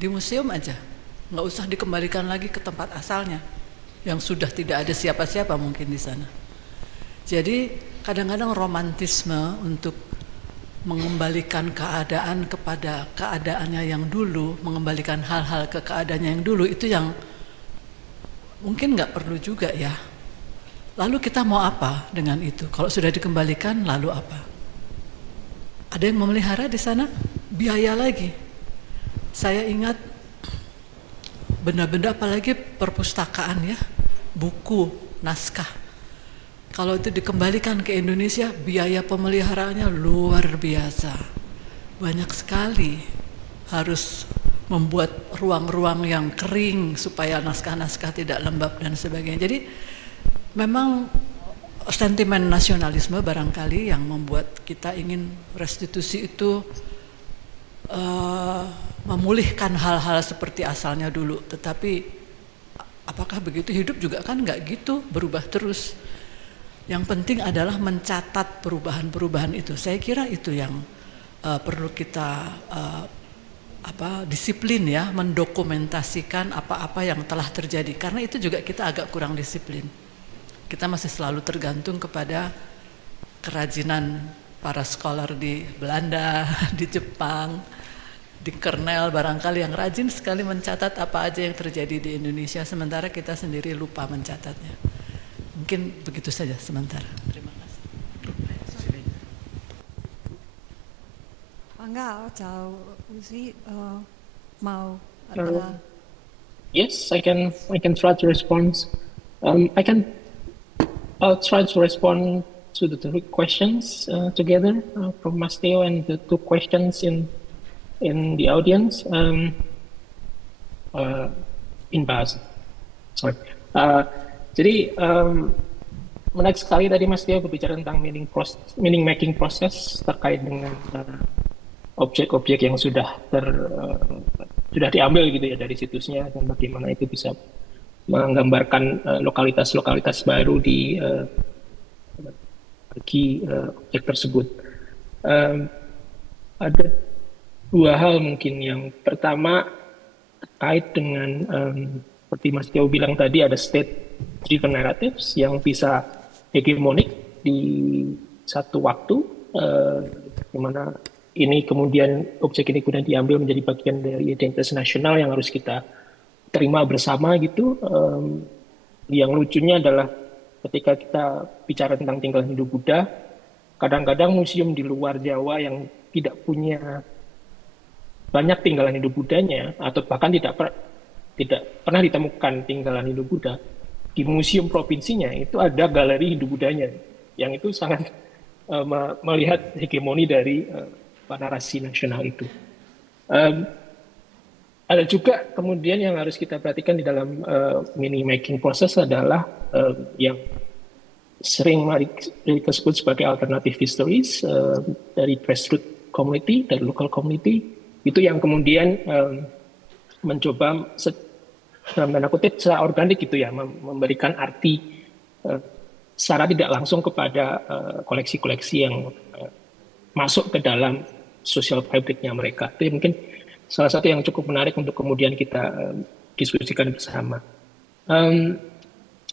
Di museum aja, nggak usah dikembalikan lagi ke tempat asalnya, yang sudah tidak ada siapa-siapa mungkin di sana. Jadi kadang-kadang romantisme untuk mengembalikan keadaan kepada keadaannya yang dulu, mengembalikan hal-hal ke keadaannya yang dulu, itu yang mungkin nggak perlu juga ya. Lalu kita mau apa dengan itu? Kalau sudah dikembalikan, lalu apa? Ada yang memelihara di sana? Biaya lagi. Saya ingat benda-benda apalagi perpustakaan ya, buku, naskah. Kalau itu dikembalikan ke Indonesia, biaya pemeliharaannya luar biasa. Banyak sekali, harus membuat ruang-ruang yang kering supaya naskah-naskah tidak lembab dan sebagainya. Jadi memang sentimen nasionalisme barangkali yang membuat kita ingin restitusi itu memulihkan hal-hal seperti asalnya dulu. Tetapi apakah begitu? Hidup juga kan nggak gitu, berubah terus. Yang penting adalah mencatat perubahan-perubahan itu. Saya kira itu yang perlu kita disiplin ya, mendokumentasikan apa-apa yang telah terjadi. Karena itu juga kita agak kurang disiplin. Kita masih selalu tergantung kepada kerajinan para scholar di Belanda, di Jepang, di Kernel barangkali yang rajin sekali mencatat apa aja yang terjadi di Indonesia, sementara kita sendiri lupa mencatatnya. Mungkin begitu saja sementara. Terima kasih. Panggah atau Uzi mau Yes, I can try to respond. I'll try to respond to the three questions together from Mas Theo and the two questions in the audience in bahasa. Sorry. Jadi menarik sekali tadi Mas Theo berbicara tentang meaning making process terkait dengan objek-objek yang sudah diambil gitu ya dari situsnya, dan bagaimana itu bisa menggambarkan lokalitas-lokalitas baru di bagi objek tersebut. Ada dua hal mungkin. Yang pertama terkait dengan seperti Mas Theo bilang tadi, ada state-driven narratives yang bisa hegemonik di satu waktu, di mana ini kemudian objek ini kemudian diambil menjadi bagian dari identitas nasional yang harus kita terima bersama gitu. Yang lucunya adalah ketika kita bicara tentang tinggalan hidup Buddha, kadang-kadang museum di luar Jawa yang tidak punya banyak tinggalan hidup Buddhanya, atau bahkan tidak pernah ditemukan tinggalan hidup Buddha, di museum provinsinya itu ada galeri hidup Buddhanya, yang itu sangat melihat hegemoni dari narasi nasional itu. Ada juga kemudian yang harus kita perhatikan di dalam meaning making process adalah yang sering disebut sebagai alternative histories dari grassroots community, dari local community, itu yang kemudian mencoba dalam tanda kutip secara organik gitu ya, memberikan arti secara tidak langsung kepada koleksi-koleksi yang masuk ke dalam social fabricnya mereka. Itu mungkin salah satu yang cukup menarik untuk kemudian kita diskusikan bersama.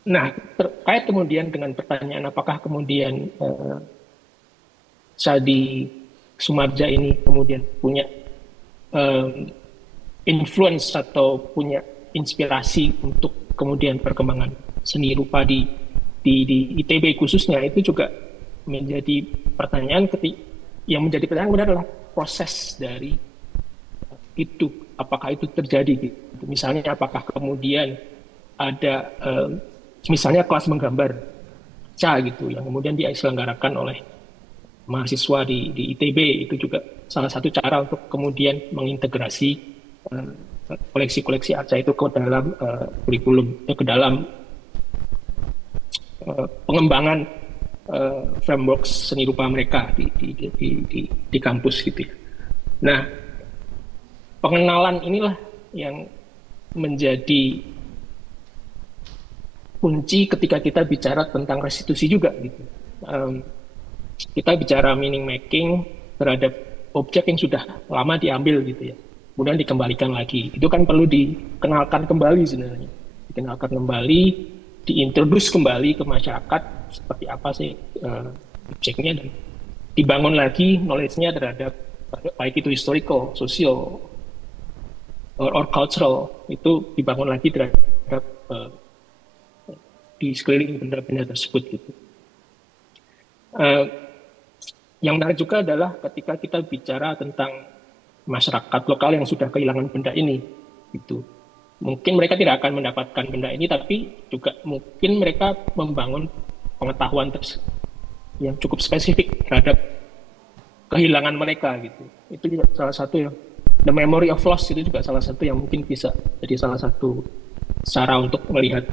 Nah, terkait kemudian dengan pertanyaan apakah kemudian Sadi Soemardja ini kemudian punya influence atau punya inspirasi untuk kemudian perkembangan seni rupa di ITB khususnya, itu juga menjadi pertanyaan yang menjadi pertanyaan benar adalah proses dari itu, apakah itu terjadi gitu. Misalnya apakah kemudian ada misalnya kelas menggambar gitu yang kemudian diselenggarakan oleh mahasiswa di ITB, itu juga salah satu cara untuk kemudian mengintegrasi koleksi-koleksi arca itu ke dalam kurikulum, ke dalam pengembangan framework seni rupa mereka di kampus gitu ya. Nah, pengenalan inilah yang menjadi kunci ketika kita bicara tentang restitusi juga gitu. Kita bicara meaning making terhadap objek yang sudah lama diambil gitu ya, kemudian dikembalikan lagi. Itu kan perlu dikenalkan kembali sebenarnya, dikenalkan kembali, diintroduce kembali ke masyarakat seperti apa sih objeknya, dan dibangun lagi knowledge-nya terhadap baik itu historical, social, or cultural, itu dibangun lagi terhadap di sekeliling benda-benda tersebut gitu. Yang menarik juga adalah ketika kita bicara tentang masyarakat lokal yang sudah kehilangan benda ini, gitu. Mungkin mereka tidak akan mendapatkan benda ini, tapi juga mungkin mereka membangun pengetahuan yang cukup spesifik terhadap kehilangan mereka gitu. Itu juga salah satu yang the memory of loss, itu juga salah satu yang mungkin bisa jadi salah satu cara untuk melihat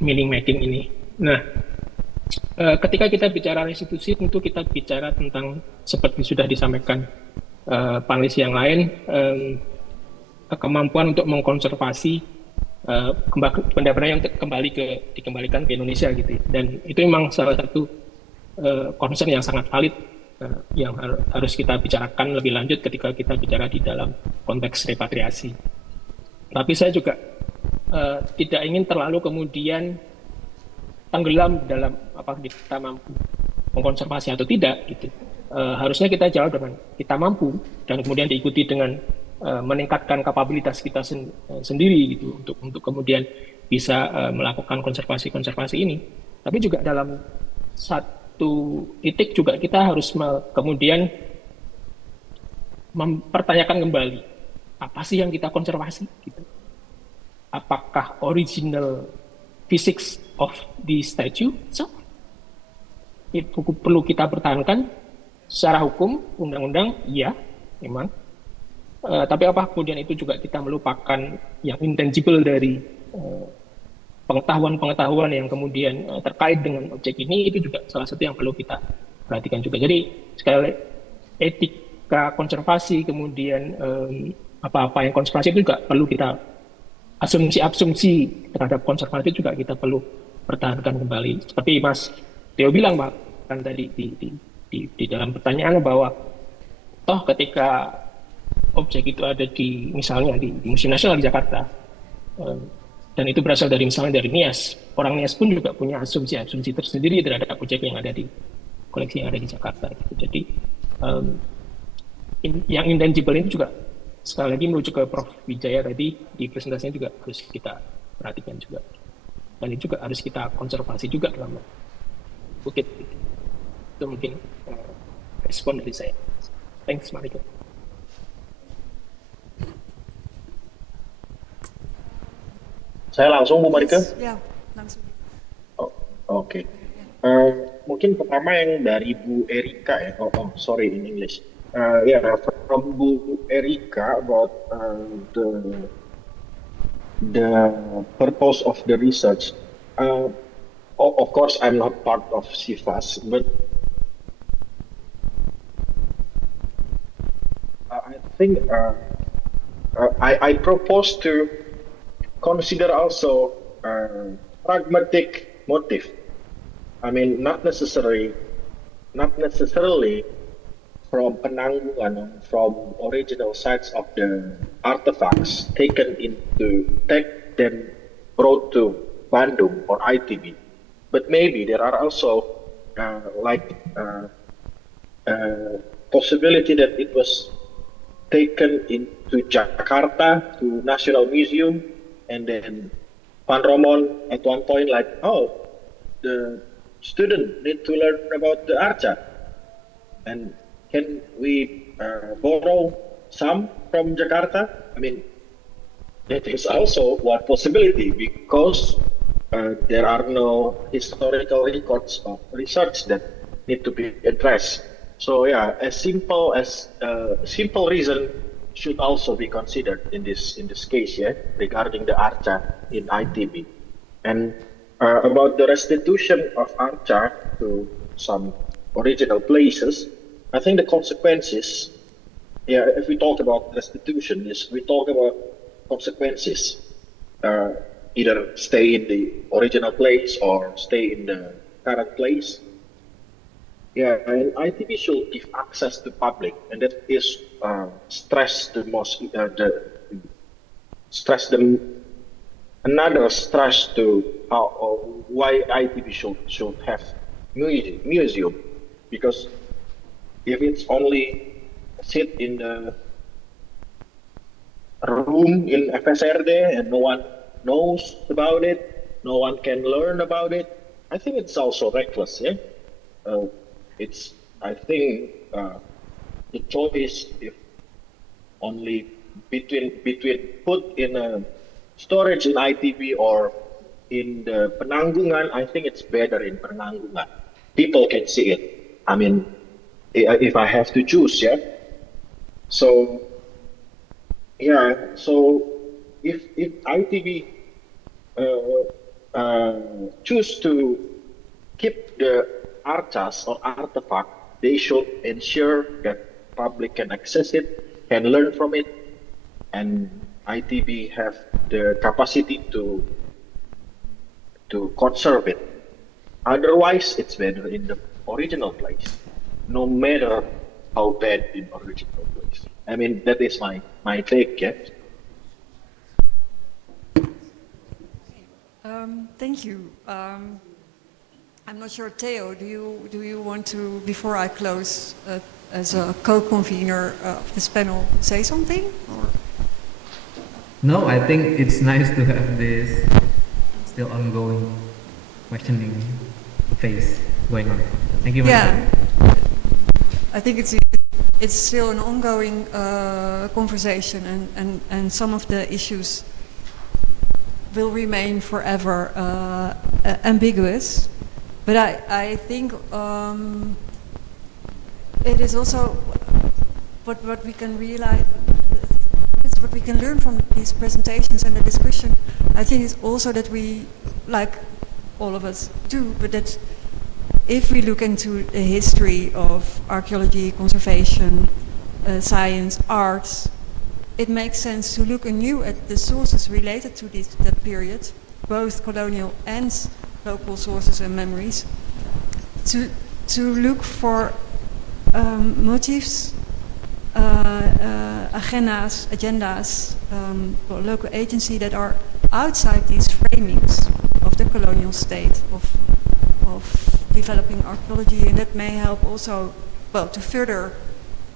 meaning making ini. Nah, ketika kita bicara restitusi, tentu kita bicara tentang seperti sudah disampaikan panelis yang lain, kemampuan untuk mengkonservasi benda-benda yang dikembalikan ke Indonesia gitu. Dan itu memang salah satu concern yang sangat valid yang harus kita bicarakan lebih lanjut ketika kita bicara di dalam konteks repatriasi. Tapi saya juga tidak ingin terlalu kemudian tenggelam dalam apakah kita mampu mengkonservasi atau tidak gitu. Harusnya kita jawab dengan kita mampu, dan kemudian diikuti dengan meningkatkan kapabilitas kita sendiri gitu untuk kemudian bisa melakukan konservasi ini. Tapi juga dalam satu titik juga kita harus kemudian mempertanyakan kembali apa sih yang kita konservasi gitu. Apakah original physics of the statue itu perlu kita pertahankan secara hukum, undang-undang, iya memang. Tapi apa kemudian itu juga kita melupakan yang intangible dari pengetahuan-pengetahuan yang kemudian terkait dengan objek ini, itu juga salah satu yang perlu kita perhatikan juga. Jadi sekali lagi, etika konservasi, kemudian apa-apa yang konservasi itu juga perlu kita, asumsi-asumsi terhadap konservasi juga kita perlu pertahankan kembali. Seperti Mas Theo bilang Pak kan tadi di dalam pertanyaan bahwa toh ketika objek itu ada misalnya di Museum Nasional di Jakarta, dan itu berasal dari misalnya dari Nias, orang Nias pun juga punya asumsi-asumsi tersendiri terhadap objek yang ada di koleksi yang ada di Jakarta. Jadi yang intangible itu juga sekali lagi merujuk ke Prof Widjaja tadi di presentasinya juga harus kita perhatikan juga, dan itu juga harus kita konservasi juga dalam bukit. Itu mungkin respon dari saya. Thanks, Mariko. Saya langsung, Bu Marika? Ya, langsung. Oke. Mungkin pertama yang dari Bu Erika ya. Sorry in English. From Bu Erika about the purpose of the research. Of course, I'm not part of CIFAS, but I think I propose to consider also pragmatic motive I mean, not necessarily from Penanggungan, from original sites of the artifacts take them brought to Bandung or ITB, but maybe there are also possibility that it was taken into Jakarta to National Museum, and then Pan Romon at one point the student need to learn about the arca, and can we borrow some from Jakarta? I mean, that is also one possibility because there are no historical records of research that need to be addressed. So yeah, a simple reason should also be considered in this case, yeah, regarding the arca in ITB, and about the restitution of arca to some original places. I think the consequences, yeah, if we talk about restitution, is we talk about consequences, either stay in the original place or stay in the current place. Yeah, and ITB should give access to public, and that is another stress to why ITB should have museum, because if it's only sit in the room in FSRD and no one knows about it, no one can learn about it, I think it's also reckless. Yeah, I think the choice if only between put in a storage in ITB or in the Penanggungan, I think it's better in Penanggungan. People can see it. I mean, if I have to choose, yeah. So, yeah. So, if ITB choose to keep the archas or artifact, they should ensure that public can access it, can learn from it, and ITB have the capacity to conserve it. Otherwise, it's better in the original place, no matter how bad in original place. I mean, that is my take. Yeah. Thank you. I'm not sure, Theo, do you want to, before I close, as a co-convener of this panel, say something? Or? No, I think it's nice to have this still ongoing questioning phase going on. Thank you. Yeah, I think it's still an ongoing conversation, and some of the issues will remain forever ambiguous. But I think it is also what we can realize, what we can learn from these presentations and the discussion. I think is also that we, like all of us do, but that if we look into the history of archaeology, conservation, science, arts, it makes sense to look anew at the sources related to that period, both colonial and local sources and memories, to look for motifs, agendas, local agency that are outside these framings of the colonial state of developing archaeology, and that may help also, well, to further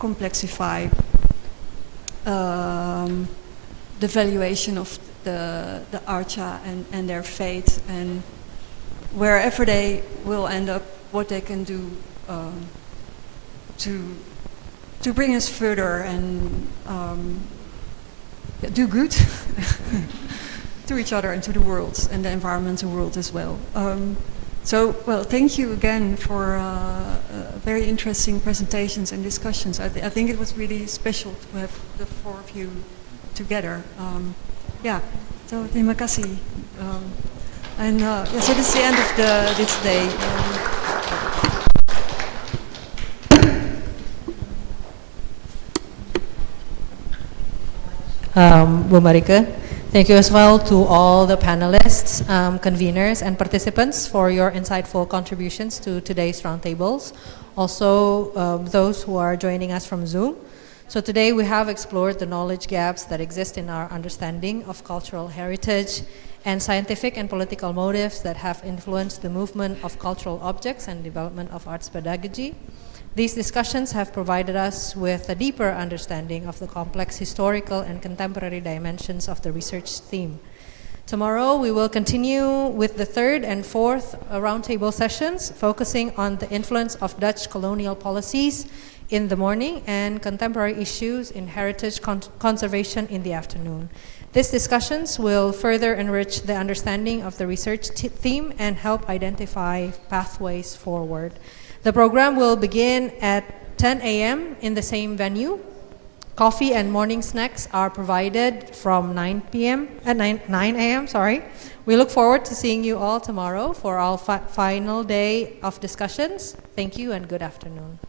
complexify the valuation of the archa and their fate, and wherever they will end up, what they can do to bring us further and do good to each other and to the world and the environmental world as well. So, well, thank you again for very interesting presentations and discussions. I think it was really special to have the four of you together. Yeah, so terima kasih. And so this is the end of this day. Bu Marike, Thank you as well to all the panelists, conveners, and participants for your insightful contributions to today's roundtables. Also, those who are joining us from Zoom. So today we have explored the knowledge gaps that exist in our understanding of cultural heritage and scientific and political motives that have influenced the movement of cultural objects and development of arts pedagogy. These discussions have provided us with a deeper understanding of the complex historical and contemporary dimensions of the research theme. Tomorrow we will continue with the third and fourth roundtable sessions, focusing on the influence of Dutch colonial policies in the morning and contemporary issues in heritage conservation in the afternoon. These discussions will further enrich the understanding of the research theme and help identify pathways forward. The program will begin at 10 a.m. in the same venue. Coffee and morning snacks are provided from 9 a.m. We look forward to seeing you all tomorrow for our final day of discussions. Thank you and good afternoon.